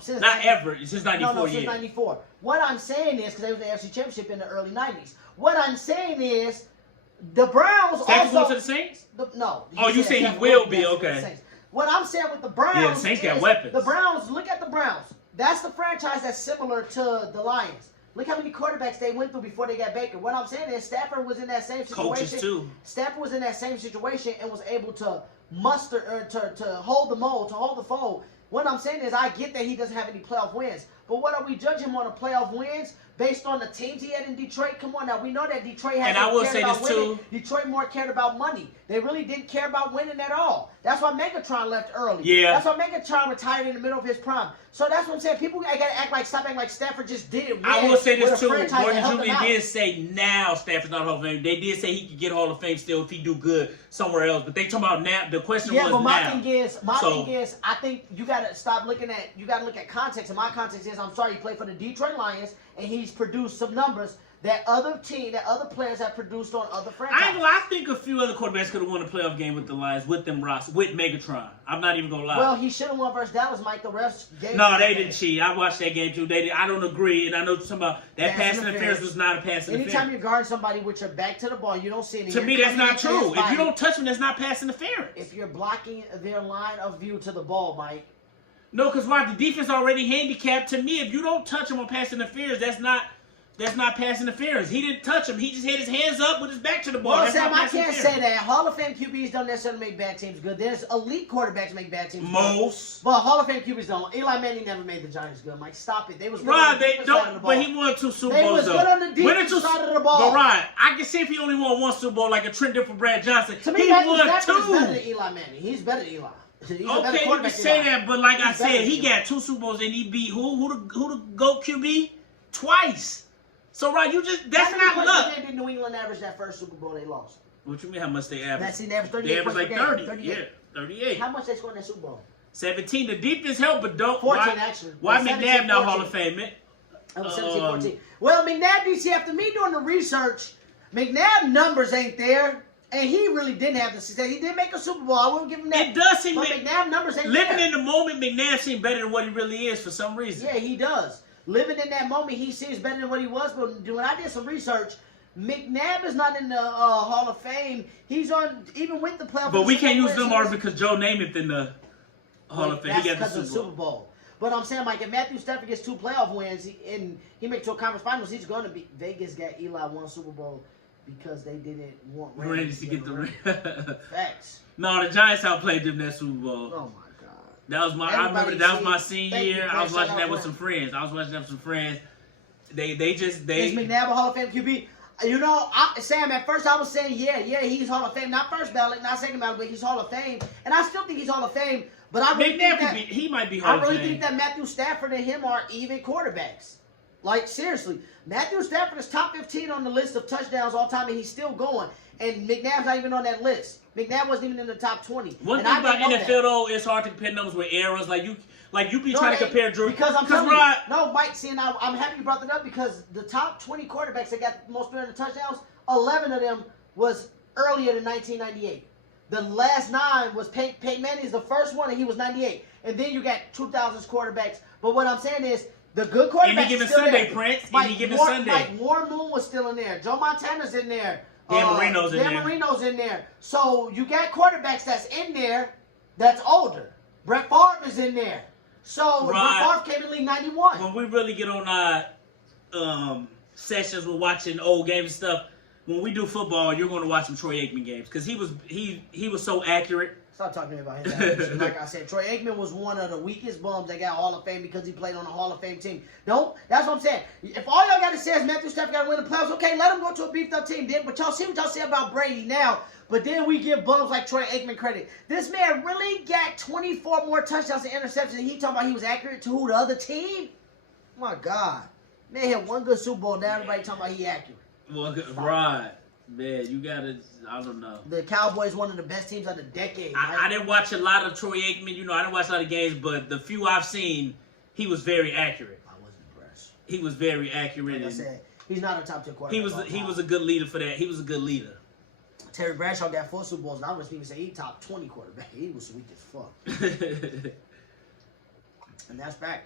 Since since 94 since 94. What I'm saying is, because they was in the AFC Championship in the early 90s. What I'm saying is, the Browns Stafford going to the Saints? No. Oh, you say he will be, okay. What I'm saying with the Browns the Saints got weapons. The Browns, look at the Browns. That's the franchise that's similar to the Lions. Look how many quarterbacks they went through before they got Baker. What I'm saying is Stafford was in that same situation. Coaches too. Stafford was in that same situation and was able to muster or to hold the mold, to hold the fold. What I'm saying is I get that he doesn't have any playoff wins. But what are we judging him on the playoff wins based on the teams he had in Detroit? Come on now. We know that Detroit had Detroit more cared about money. They really didn't care about winning at all. That's why Megatron left early. Yeah. That's why Megatron retired in the middle of his prime. So that's what I'm saying. People gotta stop acting like Stafford just didn't win. I will say this too. Gordon Julian did say now Stafford's not Hall of Fame. They did say he could get Hall of Fame still if he do good somewhere else. But they talking about now. The question was now. My thing is, I think you gotta stop looking at. You gotta look at context. And my context is, I'm sorry, he played for the Detroit Lions and he's produced some numbers that other players have produced on other franchises. I think a few other quarterbacks could have won a playoff game with the Lions, with them Ross, with Megatron. I'm not even gonna lie. Well, he should have won versus Dallas, Mike. The refs gave No, they didn't cheat. I watched that game too. I don't agree, and I know some that pass interference was not a pass interference. Anytime you guard somebody with your back to the ball, you don't see anything. To me, that's not true. If you don't touch them, that's not pass interference. If you're blocking their line of view to the ball, Mike. No, because the defense already handicapped. To me, if you don't touch them on pass interference, that's not That's not pass interference. He didn't touch him. He just had his hands up with his back to the ball. Well, That's Sam, not I pass can't interference. say that. Hall of Fame QBs don't necessarily make bad teams good. There's elite quarterbacks make bad teams good. Most. But Hall of Fame QBs don't. Eli Manning never made the Giants good. Mike, stop it. They was good on Rod, the they defense side of the don't. ball. But he won 2 Super They Bowls was though. good on the Winning defense 2 side of the ball. But Rod, I can see if he only won 1 Super Bowl, like a Trent Dilfer, Brad Johnson. To me, He Matthew won Stafford is better 2. than Eli Manning. He's better than Eli. He's a better Okay, you quarterback can than say Eli. that, but like I He's better said, than he Eli. got 2 Super Bowls and he beat who the GOAT QB twice. So Rod, you just that's How many not points luck. did New England average that first Super Bowl they lost? What you mean? How much they average? That's they averaged 38 They average points like per 30. game. 38. Yeah, 38. How much they scored in that Super Bowl? 17. The defense helped, but don't. 14 why, actually. Why 17, McNabb not 14. Hall of Fame? Man? That was 17-14. Well, McNabb, DC, after me doing the research, McNabb numbers ain't there, and he really didn't have the success. He did make a Super Bowl. I won't give him that. It does seem but that McNabb numbers ain't living there. in the moment, McNabb seemed better than what he really is for some reason. Yeah, he does. Living in that moment, he seems better than what he was. But when I did some research, McNabb is not in the Hall of Fame. He's on, even with the playoff. But we can't use them all all because Joe Namath in the Hall of Fame. That's He got because the of the Super Super Bowl. Bowl. But I'm saying, like, if Matthew Stafford gets 2 playoff wins and he makes to a conference finals, he's going to be. Vegas got Eli 1 Super Bowl because they didn't want Randy to get the ring. Facts. No, the Giants outplayed them that Super Bowl. Oh my God. That was my. I remember Everybody that was my see- senior thank you, year. I Chris. was watching Shout that out with some friends. I was watching that with some friends. They Is McNabb a Hall of Fame QB? You know, Sam, at first I was saying, yeah, he's Hall of Fame. Not first ballot, not second ballot, but he's Hall of Fame. And I still think he's Hall of Fame. But I really McNabb think could that, be. He might be Hall I of really Fame. think that Matthew Stafford and him are even quarterbacks. Like, seriously. Matthew Stafford is top 15 on the list of touchdowns all time, and he's still going. And McNabb's not even on that list. McNabb wasn't even in the top 20. One and thing I about didn't know NFL that. though, it's hard to compare numbers with errors. Like you be No, trying to they- compare Drew. Because I'm telling Rod, you, no, Mike. See, and I'm happy you brought that up because the top 20 quarterbacks that got the most 300 touchdowns, 11 of them was earlier than 1998. The last 9 was Peyton Manning's the first one, and he was 98. And then you got 2000s quarterbacks. But what I'm saying is, the good quarterbacks Any given still Sunday, there. Prince. Mike Any given Warren- Sunday. Mike Warren Moon was still in there. Joe Montana's in there. Dan Marino's in Dan there. Marino's in there. So you got quarterbacks that's in there that's older. Brett Favre is in there. So Right. Brett Favre came in league 91. when we really get on our sessions with watching old games and stuff, when we do football, you're going to watch some Troy Aikman games because he was so accurate. Stop talking to me about his average. Like I said, Troy Aikman was one of the weakest bums that got Hall of Fame because he played on a Hall of Fame team. That's what I'm saying. If all y'all got to say is Matthew Stafford got to win the playoffs, okay, let him go to a beefed up team. Then, but y'all see what y'all say about Brady now. But then we give bums like Troy Aikman credit. This man really got 24 more touchdowns and interceptions, and he talking about he was accurate to who, the other team? Oh my God. Man had one good Super Bowl, now everybody talking about he accurate. Well, Rod, man, you gotta. I don't know. The Cowboys one of the best teams of the decade. I didn't watch a lot of Troy Aikman. You know, I didn't watch a lot of games, but the few I've seen, he was very accurate. I wasn't impressed. He was very accurate. Like I and said, he's not a top 10 quarterback. he was a good leader for that. He was a good leader. Terry Bradshaw got 4 Super Bowls, and I wouldn't even say he top 20 quarterback. He was weak as fuck. And that's back.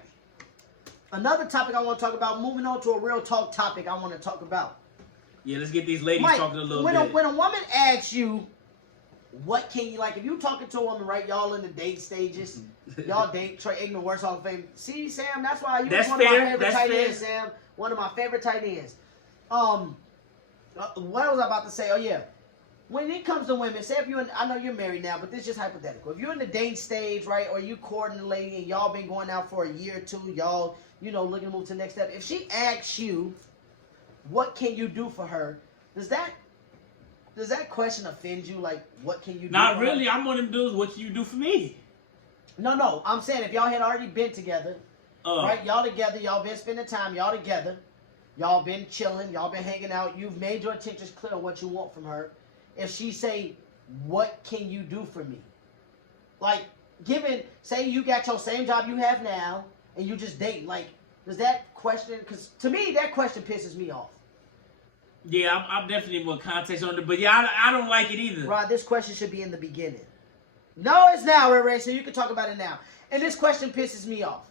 Another topic I want to talk about, moving on to a real talk topic I want to talk about. Yeah, let's get these ladies Mike, talking a little when bit. when a woman asks you, what can you, like, if you talking to a woman, right, y'all in the date stages, y'all date, Troy Aikman, worst Hall of Fame. See, Sam, that's why you That's was one of fair, my favorite that's tight fair. ends, Sam. One of my favorite tight ends. What was I about to say? Oh, yeah. When it comes to women, say if you're in, I know you're married now, but this is just hypothetical. If you're in the dating stage, right, or you courting a lady and y'all been going out for a year or two, y'all, you know, looking to move to the next step. If she asks you, what can you do for her? Does that question offend you? Like, what can you do Not for really. her? I'm one of them dudes. What can you do for me? No. I'm saying if y'all had already been together, right? Y'all together, y'all been spending time, y'all together, y'all been chilling, y'all been hanging out, you've made your intentions clear on what you want from her. If she say, what can you do for me? Like, say you got your same job you have now, and you just date, like, does that question, because to me, that question pisses me off. Yeah, I'm definitely more context on it, but yeah, I don't like it either. Rod, this question should be in the beginning. No, it's now, Ray, so you can talk about it now. And this question pisses me off.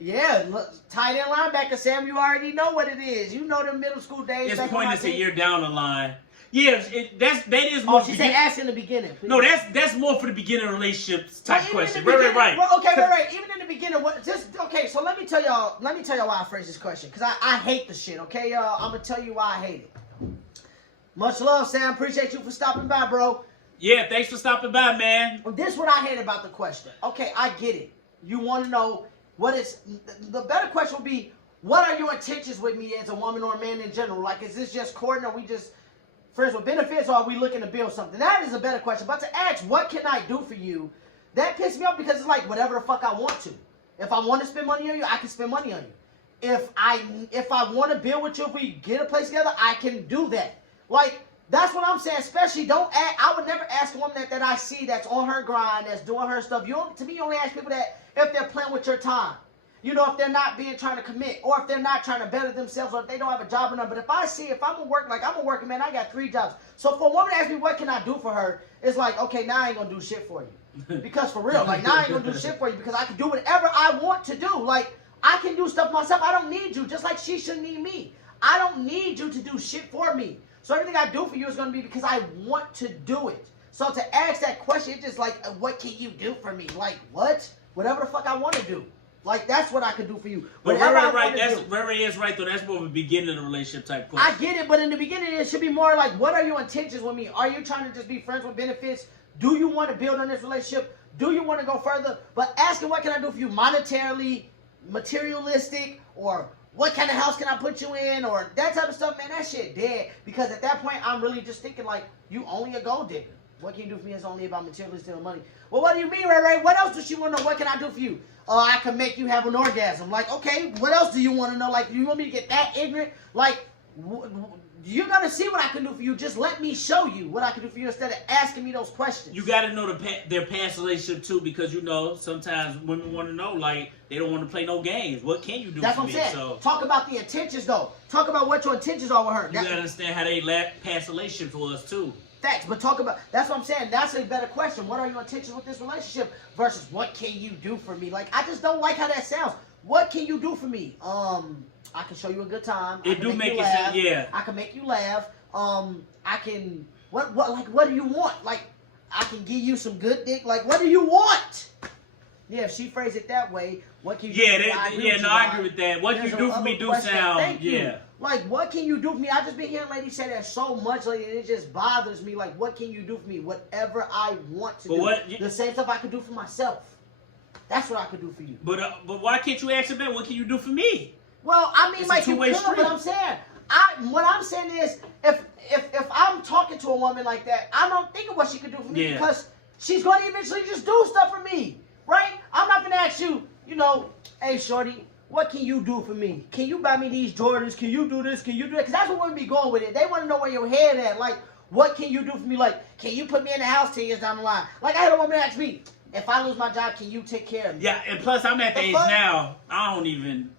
Yeah, look, tight end linebacker, Sam, you already know what it is. You know the middle school days. It's back on my pointless a team. year down the line. Yeah, that is more. Oh, she said ask in the beginning. Please. No, that's more for the beginning relationships type question. Right. Well, okay, right. Even in the beginning, okay. So let me tell y'all why I phrased this question, because I hate the shit. Okay, y'all. I'm gonna tell you why I hate it. Much love, Sam. Appreciate you for stopping by, bro. Yeah, thanks for stopping by, man. Well, this is what I hate about the question. Okay, I get it. You want to know what is the better question would be, what are your intentions with me as a woman or a man in general? Like, is this just courting? Are we just friends with benefits, or are we looking to build something? That is a better question. But to ask, what can I do for you? That pisses me off, because it's like, whatever the fuck I want to. If I want to spend money on you, I can spend money on you. If I want to build with you, if we get a place together, I can do that. Like, that's what I'm saying. Especially, I would never ask a woman that I see that's on her grind, that's doing her stuff. To me, you only ask people that if they're playing with your time. You know, if they're not trying to commit, or if they're not trying to better themselves, or if they don't have a job or nothing. But if I'm a working man, I got 3 jobs. So for a woman to ask me what can I do for her, it's like, okay, now I ain't gonna do shit for you. Because for real, like, now I ain't gonna do shit for you, because I can do whatever I want to do. Like, I can do stuff myself. I don't need you, just like she shouldn't need me. I don't need you to do shit for me. So everything I do for you is gonna be because I want to do it. So to ask that question, it's just like, what can you do for me? Like, what? Whatever the fuck I want to do. Like, that's what I could do for you. But right. Ray is right, though. That's more of a beginning of the relationship type question. I get it, but in the beginning, it should be more like, what are your intentions with me? Are you trying to just be friends with benefits? Do you want to build on this relationship? Do you want to go further? But asking, what can I do for you monetarily, materialistic, or what kind of house can I put you in, or that type of stuff, man, that shit dead. Because at that point, I'm really just thinking, like, you only a gold digger. What can you do for me is only about materialistic and money. Well, what do you mean, Ray? What else does she want to know? What can I do for you? I can make you have an orgasm. Like, okay, what else do you want to know? Like, you want me to get that ignorant? Like, you're going to see what I can do for you. Just let me show you what I can do for you instead of asking me those questions. You got to know their past relationship, too, because, you know, sometimes women want to know, like, they don't want to play no games. What can you do That's for what I'm me? saying. So, talk about the intentions, though. Talk about what your intentions are with her. You got to understand how they past relationships was, too. Facts, but talk about, that's what I'm saying. That's a better question. What are your intentions with this relationship versus what can you do for me? Like, I just don't like how that sounds. What can you do for me? I can show you a good time. It do make it sound, yeah. I can make you laugh. I can, what do you want? Like, I can give you some good dick. Like, what do you want? Yeah, if she phrased it that way, what can you do? I agree with that. What you do for me do sound, yeah. Like, what can you do for me? I just been hearing ladies say that so much lately, and it just bothers me. Like, what can you do for me? Whatever I want to do. The same stuff I could do for myself. That's what I could do for you. But why can't you ask about what can you do for me? Well, I mean, it's like, you could, but I'm saying, what I'm saying is, if I'm talking to a woman like that, I don't think of what she could do for me because she's going to eventually just do stuff for me, right? I'm not going to ask you, you know, hey, shorty, what can you do for me? Can you buy me these Jordans? Can you do this? Can you do that? Because that's what women be going with it. They want to know where your head at. Like, what can you do for me? Like, can you put me in the house 10 years down the line? Like, I had a woman ask me, if I lose my job, can you take care of me? Yeah, and plus I'm at the age now, I don't even,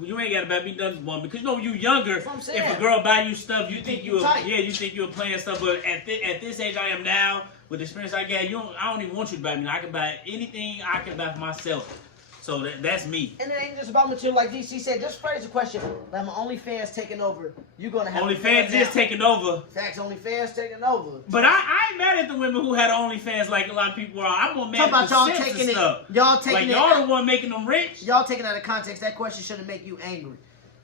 you ain't got to buy me nothing, woman. Because, you know, when you younger, if a girl buy you stuff, you think you're playing stuff. But at this age I am now, with the experience I got, I don't even want you to buy me. I can buy anything I can buy for myself. So that's me. And it ain't just about material, like DC said. Just phrase the question. Like, my OnlyFans taking over. You're gonna have OnlyFans is taking over. Facts, OnlyFans taking over. But I ain't mad at the women who had OnlyFans like a lot of people are. I'm more mad at the y'all simps taking and it. stuff. Y'all taking it. Y'all the one making them rich. Y'all taking it out of context. That question shouldn't make you angry.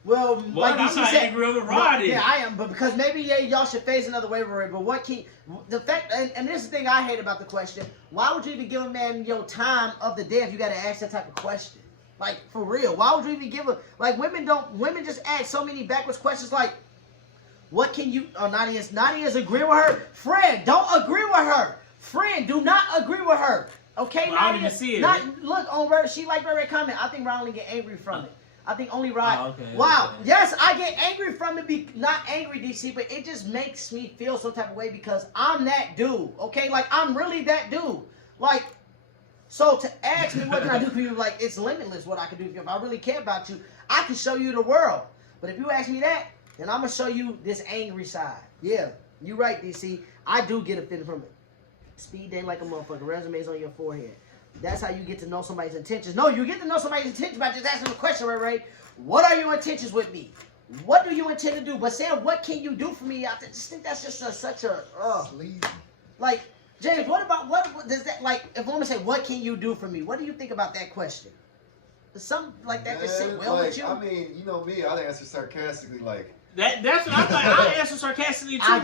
Well, like I'm not angry over Roddy. Yeah, I am, but because maybe y'all should phase another waiver rate. But what can the fact? And this is the thing I hate about the question. Why would you even give a man your time of the day if you got to ask that type of question? Like, for real, why would you even give women just ask so many backwards questions like, what can you, Nadia's agreeing with her. Friend, don't agree with her. Friend, do not agree with her. Okay, well, I don't even see it. Look, on her, she liked her comment. I think Ryan only get angry from it. I think only Ryan. Oh, okay, wow, okay. Yes, I get angry from it, not angry, DC, but it just makes me feel some type of way because I'm that dude, okay? Like, I'm really that dude. Like, so to ask me what can I do for you, like, it's limitless what I can do for you. If I really care about you, I can show you the world. But if you ask me that, then I'm going to show you this angry side. Yeah, you're right, DC. I do get offended from it. Speed dating like a motherfucker. Resumes on your forehead. That's how you get to know somebody's intentions. No, you get to know somebody's intentions by just asking a question, Ray. What are your intentions with me? what do you intend to do? But saying, what can you do for me? I just think that's just such a, Sleazy. like, James, what does that, like, if a woman say, what can you do for me? What do you think about that question? Does something like that just sit well with you? I mean, you know me, I'd answer sarcastically like. That's what I'm like. I answer sarcastically too. I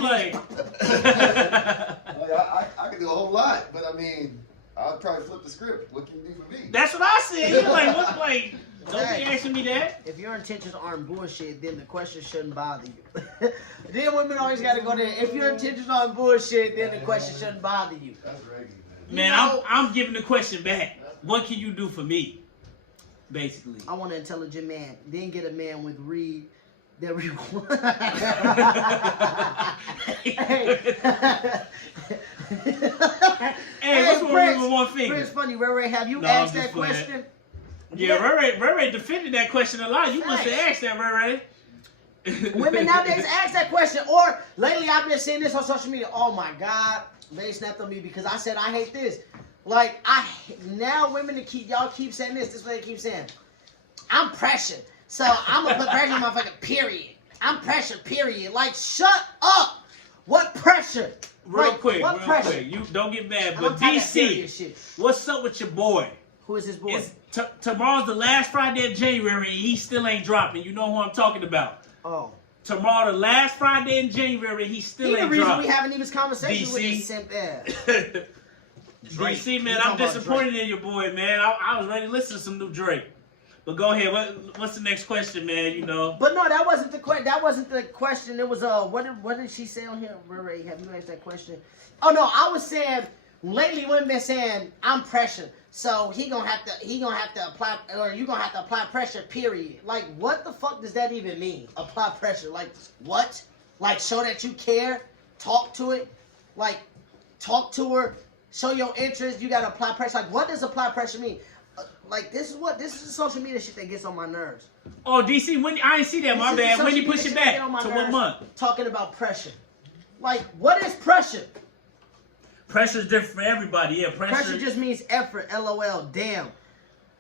can do a whole lot, but I mean, I'll try to flip the script. What can you do for me? That's what I said. You're like, what? Like, don't be asking me that. If your intentions aren't bullshit, then the question shouldn't bother you. Then women always got to go there. If your intentions aren't bullshit, then the question shouldn't bother you. That's regular, man. I'm giving the question back. What can you do for me? Basically, I want an intelligent man. Then get a man with read. That we Hey, what's wrong with one finger? Prince Funny, Ray, have you asked that question? Yeah, Ray defended that question a lot. You must have asked that, Ray. Women nowadays ask that question. Or lately, I've been seeing this on social media. Oh my God, they snapped on me because I said I hate this. Like now, women y'all keep saying this. This is what they keep saying. I'm pressured. So I'm gonna put pressure on my fucking period. I'm pressure, period. Like, shut up. What pressure? Real like, quick. You don't get mad, but DC, what's up with your boy? Who is his boy? Tomorrow's the last Friday of January, and he still ain't dropping. You know who I'm talking about. Oh. Tomorrow, the last Friday in January, he still ain't dropping. The reason we having these conversations with this simp DC, man, I'm disappointed in your boy, man. I was ready to listen to some new Drake. But go ahead. What's the next question, man? You know. But no, that wasn't the question. That wasn't the question. It was what did she say on here? Ray, have you asked that question? Oh no, I was saying lately women been saying I'm pressured, so he gonna have to apply, or you gonna have to apply pressure. Period. Like, what the fuck does that even mean? Apply pressure. Like what? Like show that you care. Talk to it. Like talk to her. Show your interest. You gotta apply pressure. Like what does apply pressure mean? Like this is the social media shit that gets on my nerves. Oh, DC, when I ain't see that, my bad. When you push it back to what month? Talking about pressure. Like, what is pressure? Pressure's different for everybody. Yeah, pressure just means effort. LOL. Damn.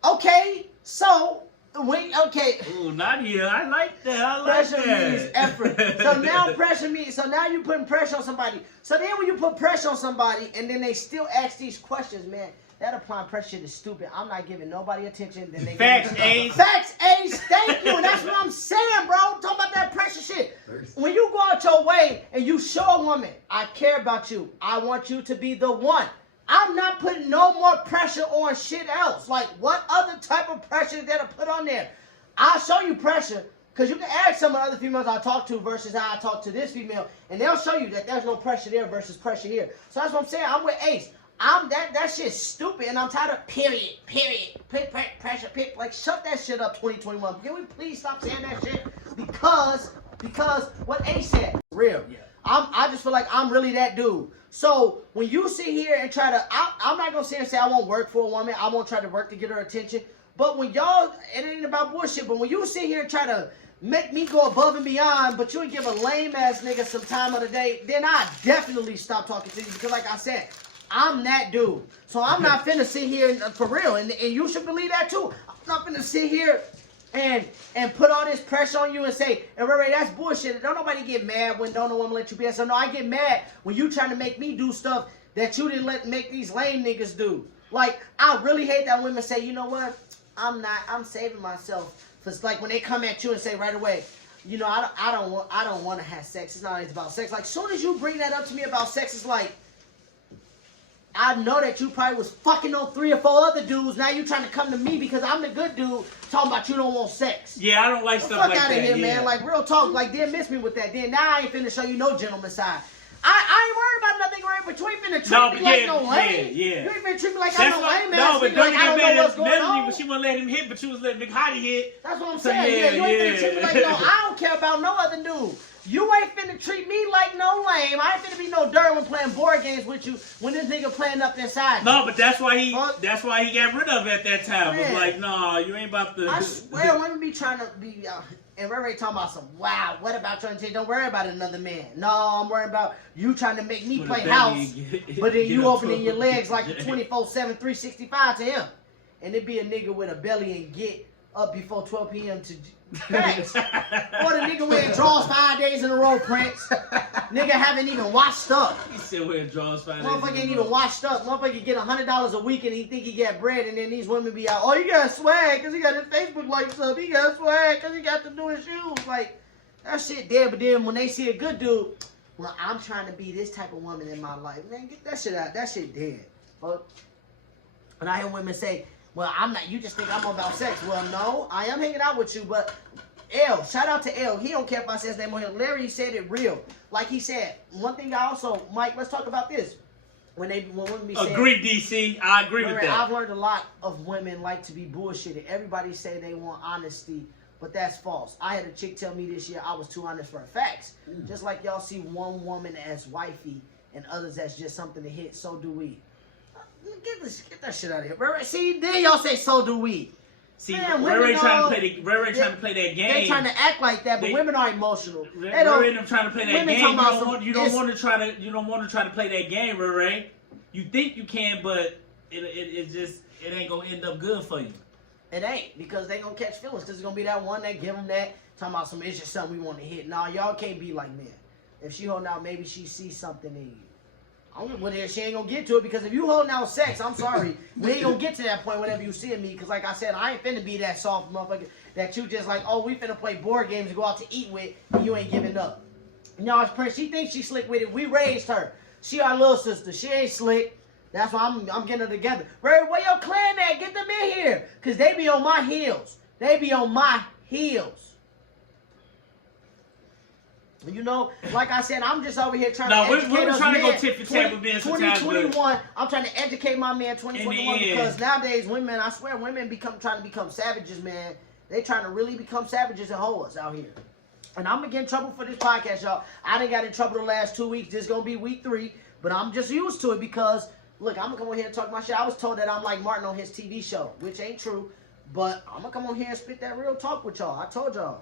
Okay, so okay. Ooh, Nadia, I like that. Pressure means effort. So now pressure means. So now you putting pressure on somebody. So then when you put pressure on somebody and then they still ask these questions, man. That applying pressure is stupid. I'm not giving nobody attention. Then they Facts, Ace. Facts, Ace. Thank you. And that's what I'm saying, bro. Talk about that pressure shit. When you go out your way and you show a woman, I care about you. I want you to be the one. I'm not putting no more pressure on shit else. Like, what other type of pressure is there to put on there? I'll show you pressure. Because you can ask some of the other females I talk to versus how I talk to this female. And they'll show you that there's no pressure there versus pressure here. So that's what I'm saying. I'm with Ace. That shit's stupid, and I'm tired of period, pressure, like shut that shit up, 2021. Can we please stop saying that shit? Because what Ace said, real. Yeah. I just feel like I'm really that dude. So when you sit here and try to, I'm not gonna sit and say I won't work for a woman. I won't try to work to get her attention. But when y'all, it ain't about bullshit. But when you sit here and try to make me go above and beyond, but you would give a lame ass nigga some time of the day, then I definitely stop talking to you because, like I said. I'm that dude. So I'm not finna sit here for real. And you should believe that too. I'm not finna sit here and put all this pressure on you and say, and Ray, that's bullshit. Don't nobody get mad when don't no woman let you be. So no, I get mad when you trying to make me do stuff that you didn't make these lame niggas do. Like, I really hate that women say, you know what? I'm saving myself. Cause like when they come at you and say right away, you know, I don't want to have sex. It's not always about sex. Like, soon as you bring that up to me about sex, it's like, I know that you probably was fucking on 3 or 4 other dudes. Now you trying to come to me because I'm the good dude talking about you don't want sex. Yeah, I don't like stuff like that. Fuck out of here, man. Like, real talk. Like, then miss me with that. Then now I ain't finna show you no gentleman side. I ain't worried about nothing, right? But you ain't finna treat me like no lame. Yeah. You ain't finna treat me like I'm no lame, man. No, but don't get mad what's going on. But she wouldn't let him hit, but she was letting Big Hottie hit. That's what I'm saying. Yeah, you ain't finna treat me like no. I don't care about no other dude. You ain't finna treat me like no lame. I ain't finna be no Derwin playing board games with you when this nigga playing up inside. No, but that's why he got rid of it at that time. It was like, nah, you ain't about to. I swear, women be trying to be, and we're already talking about some, wow, what about trying to say, don't worry about another man. No, I'm worried about you trying to make me play house, but then you opening your legs like 24/7, 365 to him. And it be a nigga with a belly and get up before 12 p.m. to facts. Or the nigga wearing draws 5 days in a row, Prince. Nigga haven't even washed up. He said wearing draws 5 days. Motherfucker ain't even washed up. Motherfucker get $100 a week and he think he got bread, and then these women be out, oh, he got swag because he got his Facebook likes up. He got swag because he got to do his shoes. Like, that shit dead. But then when they see a good dude, well, I'm trying to be this type of woman in my life. Man, get that shit out. That shit dead. But when I hear women say, well, I'm not, you just think I'm about sex. Well, no, I am hanging out with you, but L, shout out to L. He don't care if I say his name on here. Larry said it real. Like he said, one thing I also, Mike, let's talk about this. When women be saying, agree, DC. I agree with that. I've learned a lot of women like to be bullshitted. Everybody say they want honesty, but that's false. I had a chick tell me this year I was too honest for her. Facts. Just like y'all see one woman as wifey and others as just something to hit, so do we. Get that shit out of here, bro. See, then y'all say so do we. See, Man, Ray trying to play that game. They trying to act like that, but women are emotional. Ray them trying to play that game. You don't want to try to play that game, Ray. You think you can, but it ain't gonna end up good for you. It ain't, because they gonna catch feelings. Cause it's gonna be that one that give them that talking about it's just something we want to hit. Nah, y'all can't be like men. If she holding out, maybe she sees something in you. She ain't gonna get to it, because if you holding out sex, I'm sorry, we ain't gonna get to that point whenever you see me. Because like I said, I ain't finna be that soft motherfucker that you just like, oh, we finna play board games and go out to eat with, and you ain't giving up. Y'all, she thinks she slick with it. We raised her. She our little sister. She ain't slick. That's why I'm getting her together. Ray, where your clan at? Get them in here, cause they be on my heels. They be on my heels. You know, like I said, I'm just over here trying to educate we're trying to go tit for tat with 2021. I'm trying to educate my man 2021, because nowadays women, I swear, women trying to become savages, man. They trying to really become savages and hoes out here. And I'm gonna get in trouble for this podcast, y'all. I done got in trouble the last 2 weeks. This is gonna be week 3, but I'm just used to it because, look, I'm gonna come on here and talk my shit. I was told that I'm like Martin on his TV show, which ain't true, but I'm gonna come on here and spit that real talk with y'all. I told y'all.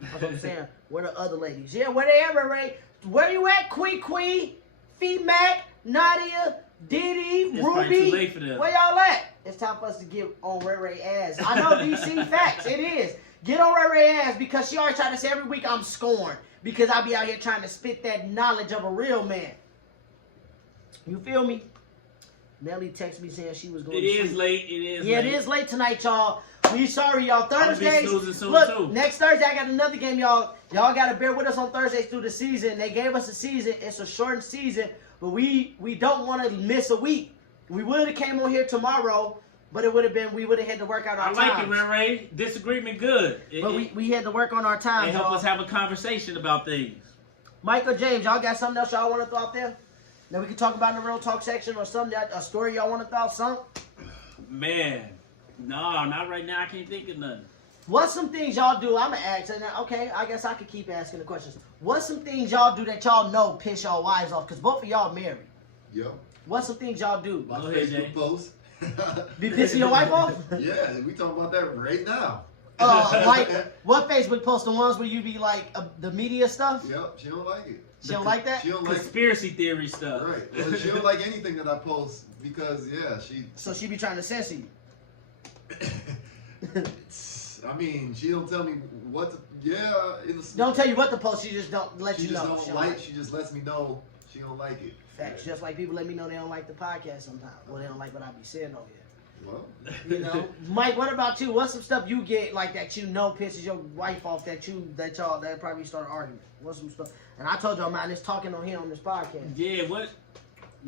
That's what I'm saying. Where the other ladies? Yeah, where they at, Ray? Where you at, Quee, Fee Mac, Nadia, Diddy, Ruby? Too late for them. Where y'all at? It's time for us to get on Ray ass. I know DC facts. It is. Get on Ray ass, because she always trying to say every week I'm scorned because I be out here trying to spit that knowledge of a real man. You feel me? Melly texted me saying she was going to sleep. It is late. It is late tonight, y'all. We sorry, y'all. Thursdays. Look, next Thursday I got another game, y'all. Y'all got to bear with us on Thursdays through the season. They gave us a season. It's a shortened season, but we don't want to miss a week. We would have came on here tomorrow, but we would have had to work out our time. I like it, Ray. Disagreement good. But we had to work on our time. It help us have a conversation about things. Michael James, y'all got something else y'all want to throw out there that we can talk about in the Real Talk section, or something, a story y'all want to throw out? Something? Man. No, not right now. I can't think of nothing. What's some things y'all do? I'm going to ask. Okay, I guess I could keep asking the questions. What's some things y'all do that y'all know piss y'all wives off? Because both of y'all married. Yo. What's some things y'all do? My Facebook post. Be pissing your wife off? Yeah, we talking about that right now. Like, what Facebook post? The ones where you be like, the media stuff? Yep, she don't like it. She don't like that? She don't conspiracy theory stuff. Right. Well, she don't like anything that I post because, yeah, she... So she be trying to censor you? I mean, she don't tell me what to... Yeah. Don't tell you what to post, she just don't let you know. She just lets me know she don't like it. Facts. Just like people let me know they don't like the podcast sometimes. Well, they don't like what I be saying on here. Well, you know, Mike, what about you? What's some stuff you get like that you know pisses your wife off that y'all probably start arguing? What's some stuff? And I told y'all, man, just talking on here on this podcast. Yeah, what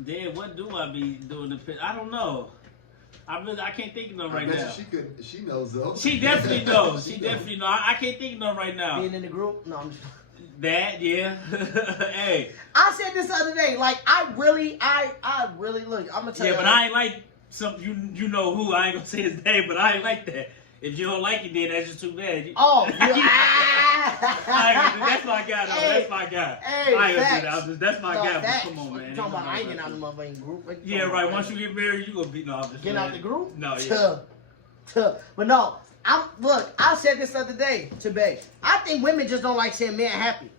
do I be doing the piss? I don't know. I can't think of them right now. She knows though. She definitely knows. She definitely knows. I can't think of them right now. Being in the group? No, I'm just... That, yeah. Hey. I said this the other day, like I really look, I'm gonna tell you. Yeah, but I ain't like some you know who, I ain't gonna say his name, but I ain't like that. If you don't like it, then that's just too bad. Oh, that's my guy though. Hey, that's my guy. Hey, I ain't gonna do that. That's my guy. Facts. Come on, man. Talking about I ain't getting out of the motherfucking group. Yeah, right. Once you get married, you gonna be get out the group? No, yeah. But no, I said this the other day to Bae. I think women just don't like seeing men happy.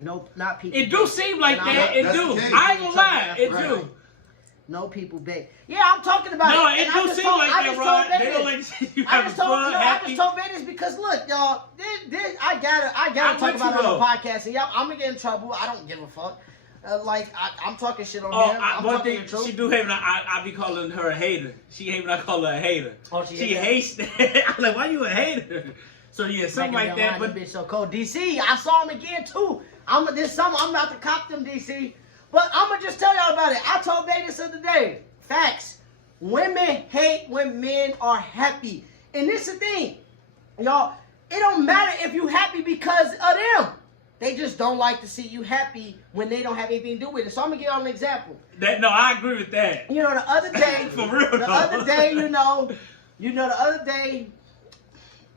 No, not people. It do seem like that. It do. I ain't gonna lie. It do. No people beg. Yeah, I'm talking about No, it. it And I do just seem told- like I that, just Rod. told They don't Vegas. like you I having just told, fun, no, I happy. just told Vegas because look, y'all, this I gotta I'm talk with about you, it on the though. podcast, and y'all, I'm gonna get in trouble. I don't give a fuck. I'm talking shit on Oh, here. I'm one talking thing the truth. she do hate when I be calling her a hater. She hate when I call her a hater. Oh, she hate that? hates that. I'm like, why you a hater? So yeah, something Making like your that. mind But a bitch so cold. DC, I saw him again too. This summer I'm about to cop them, DC. But I'm gonna just tell y'all about it. I told Vegas the other day. Facts. Women hate when men are happy. And this is the thing. Y'all, it don't matter if you happy because of them. They just don't like to see you happy when they don't have anything to do with it. So I'm gonna give y'all an example. no, I agree with that. You know, the other day, For real, the though. other day, the other day,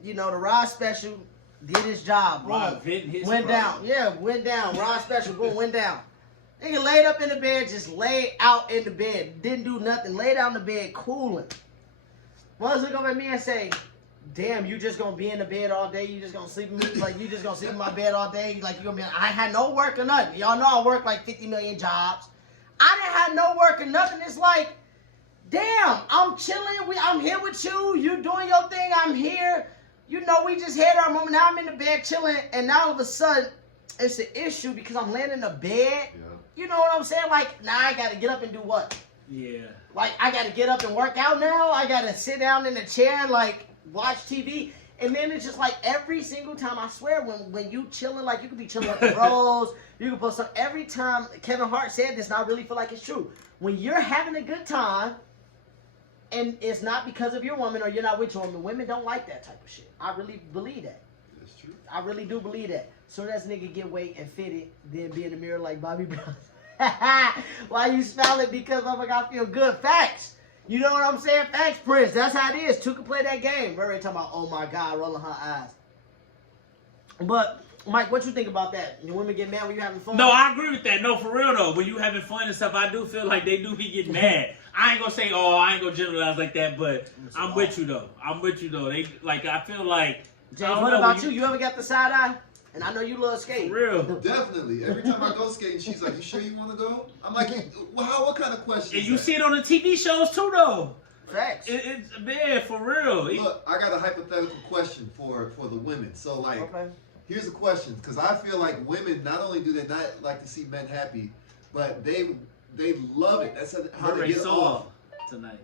the Rod Special did his job. Rod Boom. Venton, his went problem. down. Yeah, went down. Rod Special, boom, went down. Nigga laid up in the bed, just laid out in the bed. Didn't do nothing. Laid out in the bed, cooling. One's look over at me and say, damn, you just gonna be in the bed all day? You just gonna sleep in me? Like, you just gonna sleep in my bed all day? Like, you gonna be, I had no work or nothing. Y'all know I work like 50 million jobs. I didn't have no work or nothing. It's like, damn, I'm chilling. I'm here with you. You doing your thing. I'm here. You know, we just had our moment. Now I'm in the bed chilling, and now all of a sudden, it's an issue because I'm laying in the bed. Yeah. You know what I'm saying? Like, now I gotta get up and do what? Yeah. Like, I gotta get up and work out now. I gotta sit down in the chair and, like, watch TV. And then it's just like every single time, I swear, when you chilling, like, you could be chilling with the bros, you can post some. Every time, Kevin Hart said this, and I really feel like it's true. When you're having a good time, and it's not because of your woman or you're not with your woman, women don't like that type of shit. I really believe that. That's true. I really do believe that. Soon as nigga get weight and fit it, then be in the mirror like Bobby Brown. Why you smiling? Because oh my God, I feel good. Facts. You know what I'm saying? Facts, Prince. That's how it is. Two can play that game. We're already talking about, oh my God, rolling her eyes. But, Mike, what you think about that? When women get mad when you having fun? No, I agree with that. No, for real though. When you having fun and stuff, I do feel like they do be getting mad. I ain't gonna say, I ain't gonna generalize like that, but I'm with you though. They like, I feel like. I James, don't what know, about when you? You ever got the side eye? And I know you love skate. For real. Definitely. Every time I go skating, she's like, "You sure you want to go?" I'm like, "What kind of question?" And is you that? see it on the TV shows too though. Facts. It's man, for real. Look, I got a hypothetical question for the women. So like, Okay. here's a question, because I feel like women not only do they not like to see men happy, but they love it. That's how they get off. Tonight.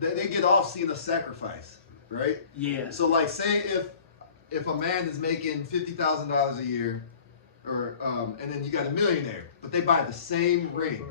They get off seeing a sacrifice, right? Yeah. So like, say if a man is making $50,000 a year, or and then you got a millionaire, but they buy the same ring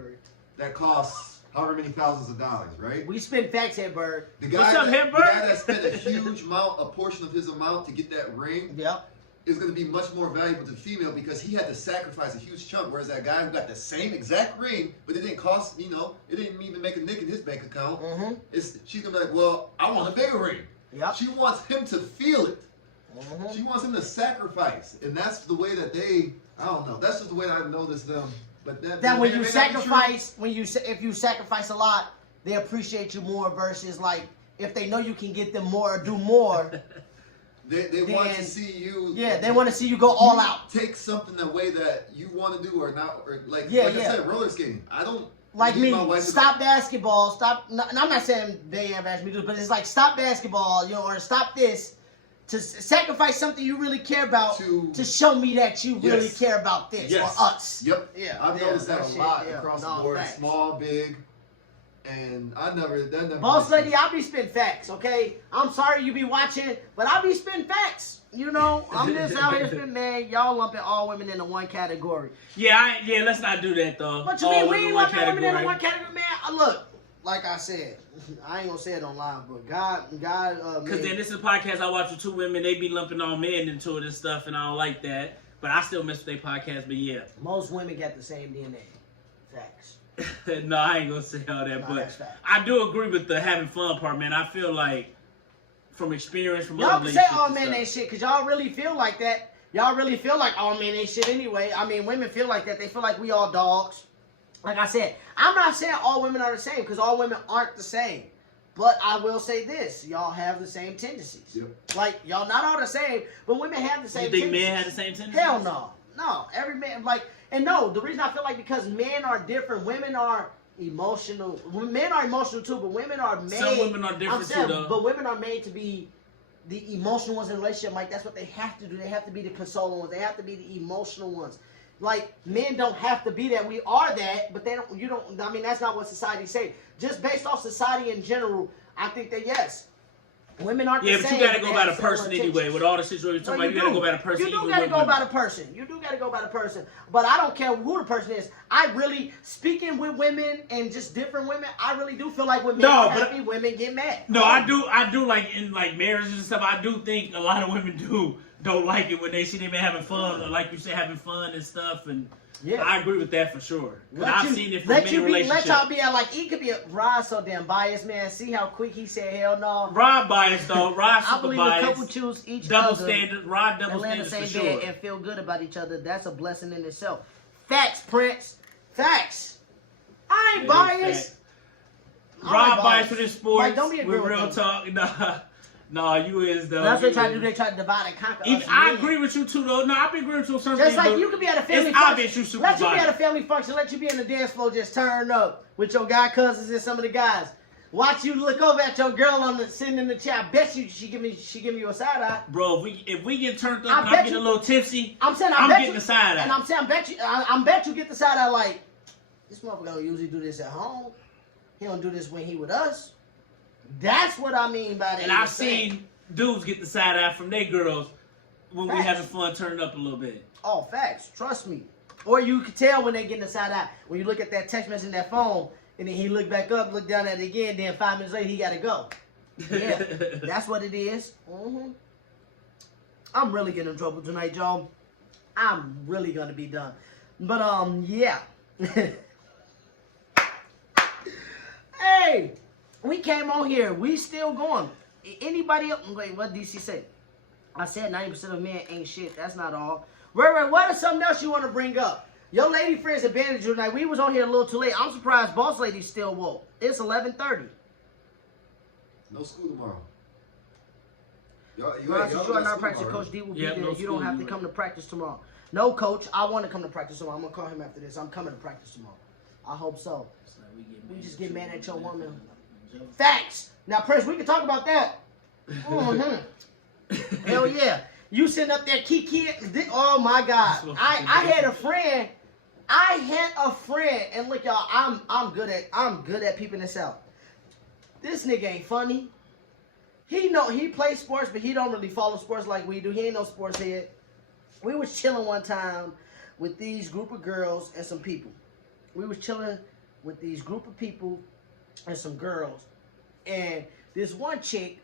that costs however many thousands of dollars, right? We spin facts here, Bird. The guy, What's up, the Hepburn? guy that spent a huge amount, a portion of his amount to get that ring, Yep. is going to be much more valuable to the female because he had to sacrifice a huge chunk. Whereas that guy who got the same exact ring, but it didn't cost, it didn't even make a nick in his bank account. Mm-hmm. She's going to be like, well, I want a bigger ring. Yep. She wants him to feel it. Mm-hmm. She wants him to sacrifice. And that's the way that I don't know. That's just the way that I noticed them. But That when may you not be true. sacrifice, if you sacrifice a lot, they appreciate you more versus like if they know you can get them more or do more. They want to see you. Yeah, they want to see you go all out. Take something the way that you want to do or not. Or like Yeah, I yeah. said, roller skating. I don't. Like need me, my wife to- stop basketball, stop. And I'm not saying they have asked me to, but it's like stop basketball, or stop this to sacrifice something you really care about to show me that you really Yes. care about this Yes. or us. Yep. Yeah, I've yeah, noticed that that a shit, lot yeah. across No, the board, facts. small, big, and that never. Boss makes lady, sense. I'll be spitting facts, okay? I'm sorry you be watching, but I'll be spitting facts. I'm just out here spitting, man. Y'all lumping all women into one category. Yeah, let's not do that though. What you All mean? We in ain't one lumping women into category. one category, man. Look, like I said, I ain't gonna say it online, but God, Because then this is a podcast I watch with two women. They be lumping all men into it and stuff, and I don't like that. But I still mess with their podcast. But yeah, most women got the same DNA. Facts. no, I ain't gonna say all that. No, but that's fact. I do agree with the having fun part, man. I feel like from experience from Y'all other can say relationships all and men stuff. ain't shit, because y'all really feel like that. Y'all really feel like all men ain't shit anyway. I mean, women feel like that. They feel like we all dogs. Like I said, I'm not saying all women are the same, because all women aren't the same. But I will say this. Y'all have the same tendencies. Yep. Like, y'all not all the same, but women have the same You think tendencies. men have the same tendencies? Hell no. No. Every man, and no, the reason I feel like because men are different, women are, emotional. Men are emotional too, but women are made. Some women are different I'm saying, too, though. but women are made to be the emotional ones in a relationship. Like that's what they have to do. They have to be the consoling ones. They have to be the emotional ones. Like men don't have to be that. We are that, but they don't. You don't. I mean, that's not what society say. Just based off society in general, I think that yes. Women aren't the same. Yeah, but you gotta go by the person anyway. With all the situations you're talking about, you gotta go by the person. You do gotta go by the person. You do gotta go by the person. But I don't care who the person is. I really, speaking with women and just different women, I really do feel like when men are happy, women get mad. No, I do like in like marriages and stuff. I do think a lot of women don't like it when they see them having fun, or like you said, having fun and stuff. And yeah, I agree with that for sure. I've seen it from many relationships. Let y'all be like, he could be a Rod so damn biased, man. See how quick he said hell no. Rod biased though. Rod super I believe biased. a couple choose each double other. Standard. Rod double standards for sure. And feel good about each other. That's a blessing in itself. Facts, Prince. Facts. I ain't biased. Rod biased for this sports. Like, don't be a with real talk. Nah, you is though. That's what they try to do. They try to divide and conquer us. I agree with you too, though. No, I agree with you on certain just things. like you could be at a family it's function. Obvious you super let you be biased. at a family function. Let you be in the dance floor, just turn up with your guy cousins and some of the guys. Watch you look over at your girl sitting in the chair. I bet you she give me you a side eye. Bro, if we get turned up and I'm getting a little tipsy, I'm getting the side eye. And I'm saying I bet you get the side eye like this motherfucker don't usually do this at home. He don't do this when he with us. That's what I mean by that. And I've seen dudes get the side eye from their girls when Facts. we having fun turning up a little bit. Oh, facts. Trust me. Or you can tell when they getting the side eye. When you look at that text message in that phone, and then he look back up, look down at it again, then 5 minutes later, he got to go. Yeah, that's what it is. Mm-hmm. I'm really getting in trouble tonight, y'all. I'm really going to be done. But, yeah. Hey, we came on here. We still going. Anybody else? Wait, what did DC say? I said 90% of men ain't shit. That's not all. Ray, what is something else you want to bring up? Your lady friends abandoned you tonight. We was on here a little too late. I'm surprised Boss Lady's still woke. It's 11:30. No school tomorrow. You are not practice. Coach D will be there. No You don't have to come to practice tomorrow. No, Coach. I want to come to practice tomorrow. I'm going to call him after this. I'm coming to practice tomorrow. I hope so. We just get mad at your woman. Facts. Now, Prince, we can talk about that. Mm-hmm. Hell yeah. You sitting up there kiki. Oh my God. I had a friend. And look, y'all, I'm good at peeping this out. This nigga ain't funny. He plays sports, but he don't really follow sports like we do. He ain't no sports head. We was chilling one time with these group of girls and some people. We was chilling with these group of people and some girls. And this one chick,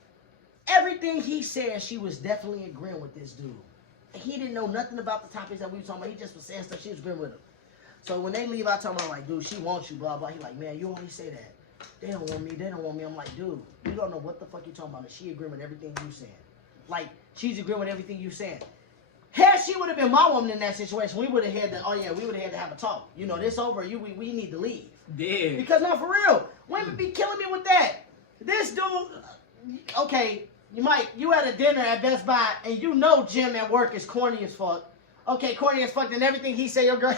everything he said, she was definitely agreeing with this dude. And he didn't know nothing about the topics that we were talking about. He just was saying stuff. She was agreeing with him. So when they leave, I tell him, I'm like, dude, she wants you, blah, blah. He like, man, you always say that. They don't want me. I'm like, dude, you don't know what the fuck you talking about. And she agreeing with everything you saying. Like, she's agreeing with everything you saying. Had she would have been my woman in that situation, we would have had to have a talk. You know, this over. We need to leave. Yeah. Because no, for real, women be killing me with that. This dude, okay, you at a dinner at Best Buy and you know Jim at work is corny as fuck. Okay, corny as fuck, then everything he say, your girl,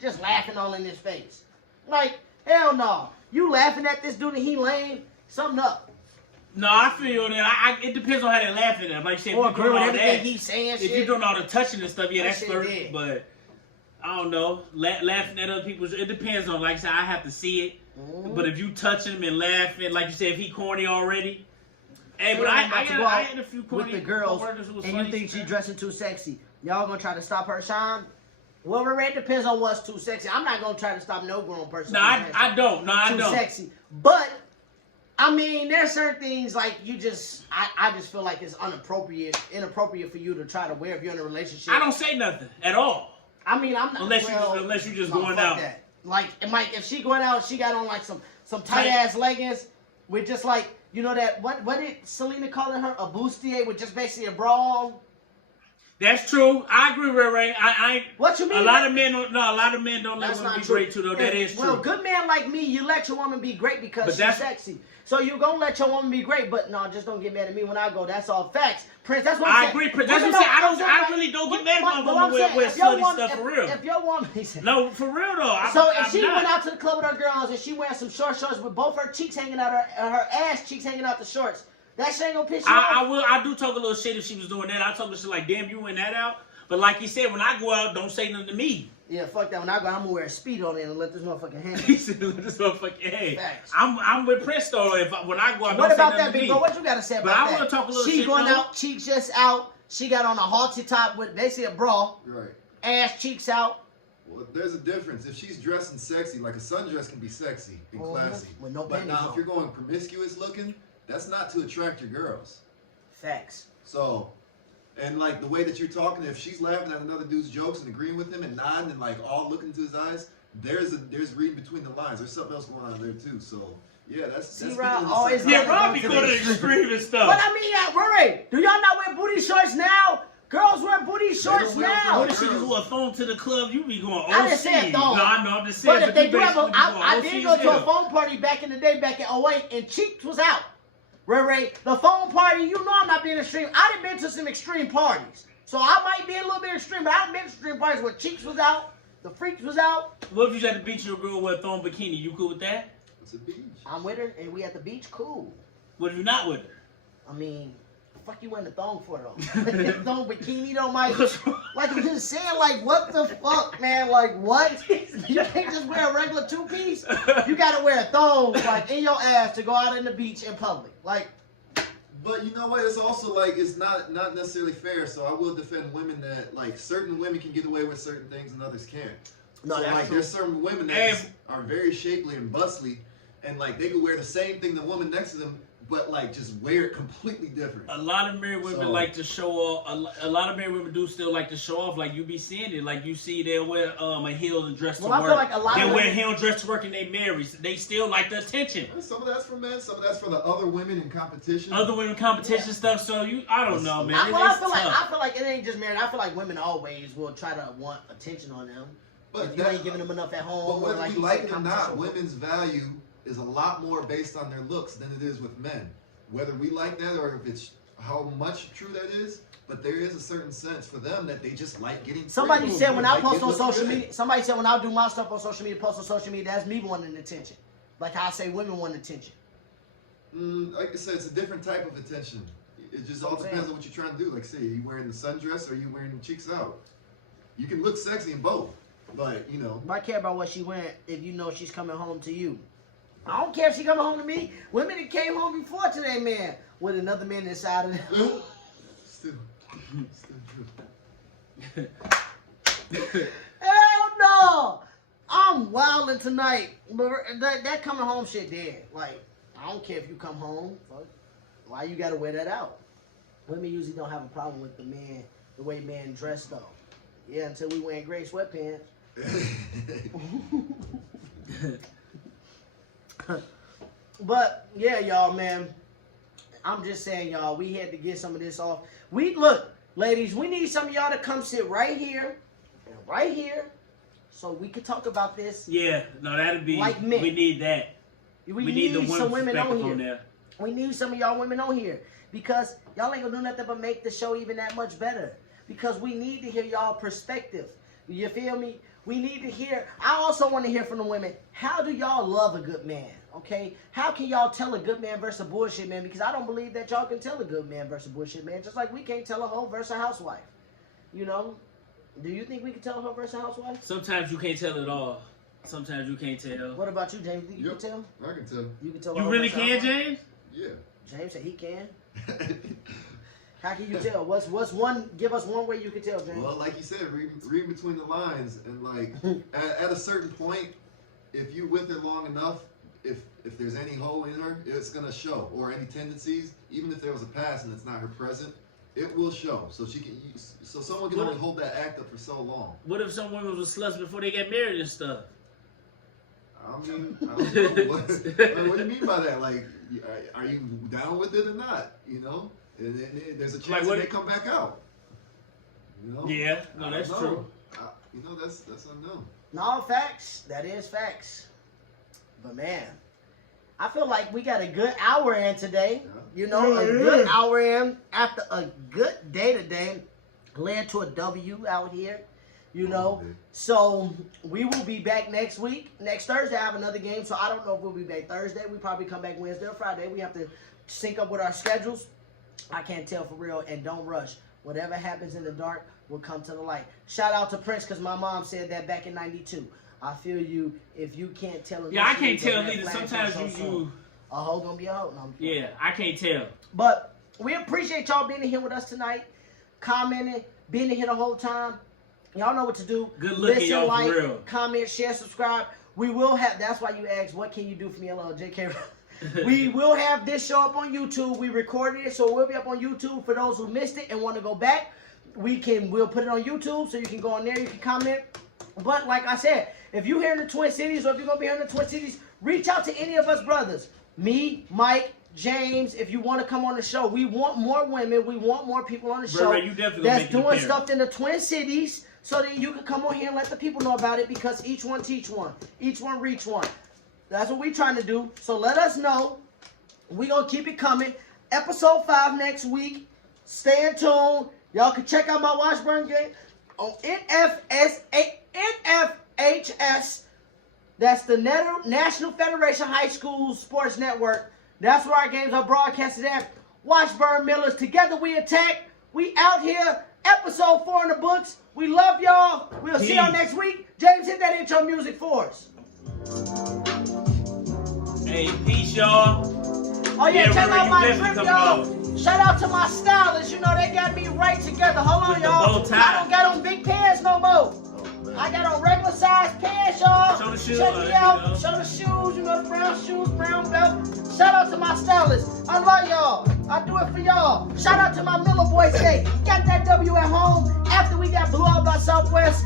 just laughing all in his face. Like, hell no. You laughing at this dude and he lame, something up. No, I feel that. It depends on how they laughing at him. Like I said, or if you're doing all everything that, he's saying, if you're doing all the touching and stuff, yeah, that's shit first. dead. But I don't know, laughing at other people. It depends on. Like I said, I have to see it. Mm-hmm. But if you touching him and laughing, like you said, if he corny already. Hey, but I had a few corny with the girls, and you think she's dressing too sexy. Y'all gonna try to stop her shine? Well, it depends on what's too sexy. I'm not gonna try to stop no grown person. No, I don't. No, I don't. Too sexy, but. I mean, there's certain things like I just feel like it's inappropriate for you to try to wear if you're in a relationship. I don't say nothing at all. I mean, I'm not unless you just going out. That. Like, if she going out, she got on like some tight ass leggings with just like that what did Selena call it her, a bustier with just basically a bra on. That's true. I agree, Ray. What you mean? A lot of men don't let women be great too, though. That is true. Well, good man like me, you let your woman be great because she's sexy. So you're gonna let your woman be great, but no, just don't get mad at me when I go. That's all facts, Prince. That's what I'm saying. I agree, Prince. That's what I'm saying. I really don't get mad when a But woman wear if your slutty woman- stuff for real. If your woman, he said, No, for real though. so I'm if she not. went out to the club with her girls and she wearing some short shorts with both her cheeks hanging out, her ass cheeks hanging out the shorts, that shit ain't gonna piss you off. I do talk a little shit if she was doing that. I talk a shit like, damn, you wearing that out. But like you said, when I go out, don't say nothing to me. Yeah, fuck that. When I go, I'm gonna wear a Speedo then and let this motherfucker hang. He said, this motherfucker, hey, Facts. I'm with Prince though. When I go out, What don't say about nothing that, to big me. bro? What you gotta say about But I that? wanna talk a little she shit, going though. out, cheeks just out. She got on a halter top with basically a bra, Right. ass cheeks out. Well, there's a difference. If she's dressing sexy, like a sundress can be sexy and Mhm. classy. With no But panties now, on. if you're going promiscuous looking, that's not to attract your girls. Facts. So, and like the way that you're talking, if she's laughing at another dude's jokes and agreeing with him and nodding and like all looking into his eyes, there's reading between the lines. There's something else going on there too. So, yeah, that's See, that's Rob speaking of the always psychology. Yeah, Rob be going to the extreme and stuff. But I mean, yeah, Rory, do y'all not wear booty shorts now? Girls wear booty shorts wear them now. What if she just wore a thong to the club? You be going OC. I didn't say a thong. No, I know. I'm just saying. But if they you do have a, basically be going I OC did go as to a hell. phone party back in the day, back in 08, and Cheeks was out. Ray, the phone party, you know I'm not being extreme. I done been to some extreme parties. So I might be a little bit extreme, but I've been to extreme parties where Cheeks was out, the Freaks was out. What if you had to beat your girl with a thong bikini? You cool with that? It's a beach. I'm with her, and we at the beach, cool. What if you not with her? I mean, the fuck you wearing the thong for, though? Thong bikini, though, Mike? Like, I'm just saying, like, what the fuck, man? Like, what? You can't just wear a regular two-piece? You gotta wear a thong, like, in your ass to go out in the beach in public. Like, But you know what? It's also like it's not necessarily fair. So I will defend women that like certain women can get away with certain things and others can't. no, So, that's like true. there's certain women that And- are very shapely and bustly, and like they could wear the same thing the woman next to them, but like just wear it completely different. A lot of married women So- like to show off. A lot of married women do still like to show off. Like you be seeing it. Like you see they'll wear a heel and dress to Well, I work. feel like a lot they of wear women- heel and dress to work and they marry. They still like the attention. Some of that's for men, some of that's for the other women in competition. Other women competition stuff. So I don't know, man. I It's feel tough. like it ain't just married. I feel like women always will try to want attention on them. but If you ain't giving them enough at home, But or whether like we you like said, it or not, competition. women's value is a lot more based on their looks than it is with men. Whether we like that or if it's how much true that is, but there is a certain sense for them that they just like getting. Somebody praised. said when I Like, post it on looks social good. media, somebody said when I do my stuff on social media, post on social media, that's me wanting attention. Like how I say women want attention. Like I said, it's a different type of attention. It just all depends on what you're trying to do. Like, say, are you wearing the sundress or are you wearing the cheeks out? You can look sexy in both, but you know. I care about what she wearing if you know she's coming home to you. I don't care if she coming home to me. Women that came home before to that man with another man inside of them. Still true. Hell no! I'm wilding tonight. But that coming home shit dead. Like, I don't care if you come home. Fuck. Why you gotta wear that out? Women usually don't have a problem with the way men dress though. Yeah, until we wearing gray sweatpants. But yeah, y'all, man. I'm just saying, y'all, we had to get some of this off. Look, ladies, we need some of y'all to come sit right here and right here so we can talk about this. Yeah, no, that'd be. Like men. We need that. We need the some women on perspective here. on there. We need some of y'all women on here because y'all ain't gonna do nothing but make the show even that much better. Because we need to hear y'all perspective. You feel me? We need to hear. I also want to hear from the women. How do y'all love a good man? Okay? How can y'all tell a good man versus a bullshit man? Because I don't believe that y'all can tell a good man versus a bullshit man. Just like we can't tell a hoe versus a housewife. You know? Do you think we can tell a hoe versus a housewife? Sometimes you can't tell it all. Sometimes you can't tell. What about you, James? Think you Yep. can tell? I can tell. You can tell. a You hoe really versus a can, housewife? James? Yeah. James said he can. How can you tell? What's one? Give us one way you can tell, James. Well, like you said, read between the lines, and like at a certain point, if you with her long enough, if there's any hole in her, it's gonna show, or any tendencies, even if there was a past and it's not her present, it will show. So she can, so someone can What- only hold that act up for so long. What if some women was sluts before they got married and stuff? I mean, I don't know. What do you mean by that? Like, are you down with it or not? You know, and there's a chance Like that what- they come back out. You know? Yeah, I no, don't that's know. true. You know, that's unknown. No, facts. That is facts. But man, I feel like we got a good hour in today. You know, a good hour in after a good day today. led to a W out here. You know, so we will be back next week. Next Thursday, I have another game, so I don't know if we'll be back Thursday. We probably come back Wednesday or Friday. We have to sync up with our schedules. I can't tell for real, and don't rush. Whatever happens in the dark will come to the light. Shout out to Prince, because my mom said that back in '92. I feel you. If you can't tell him. Yeah, I can't tell either. Sometimes you. A hoe gonna be a hoe. No, yeah, I can't tell. But we appreciate y'all being in here with us tonight, commenting, being in here the whole time. Y'all know what to do. Good looking, Listen, y'all, like, for real. comment, share, subscribe. We will have, that's why you asked, what can you do for me, LL JK? We will have this show up on YouTube. We recorded it, so it will be up on YouTube. For those who missed it and want to go back, we'll put it on YouTube, so you can go on there, you can comment. But like I said, if you're here in the Twin Cities, or if you're going to be here in the Twin Cities, reach out to any of us brothers. Me, Mike, James, if you want to come on the show. We want more women. We want more people on the show You definitely that's doing stuff in the Twin Cities, so that you can come on here and let the people know about it, because each one teach one. Each one reach one. That's what we're trying to do. So let us know. We're going to keep it coming. Episode 5 next week. Stay in tune. Y'all can check out my Washburn game on NFHS. That's the National Federation High School Sports Network. That's where our games are broadcasted at. Washburn Millers. Together we attack. We out here. Episode 4 in the books. We love y'all. We'll see y'all next week. James, hit that intro music for us. Hey, peace, y'all. Oh, yeah, check out my Definitely drip, coming y'all. Shout out to my stylists. You know, they got me right together. Hold on, With the y'all. bow tie. I don't got on big pants no more. I got on regular size pants, y'all. Show the shoes, Check me you out. know. Show the shoes, you know, the brown shoes, brown belt. Shout out to my stylists. I love y'all. I do it for y'all. Shout out to my Miller Boy State. Got that W at home after we got blew out by Southwest.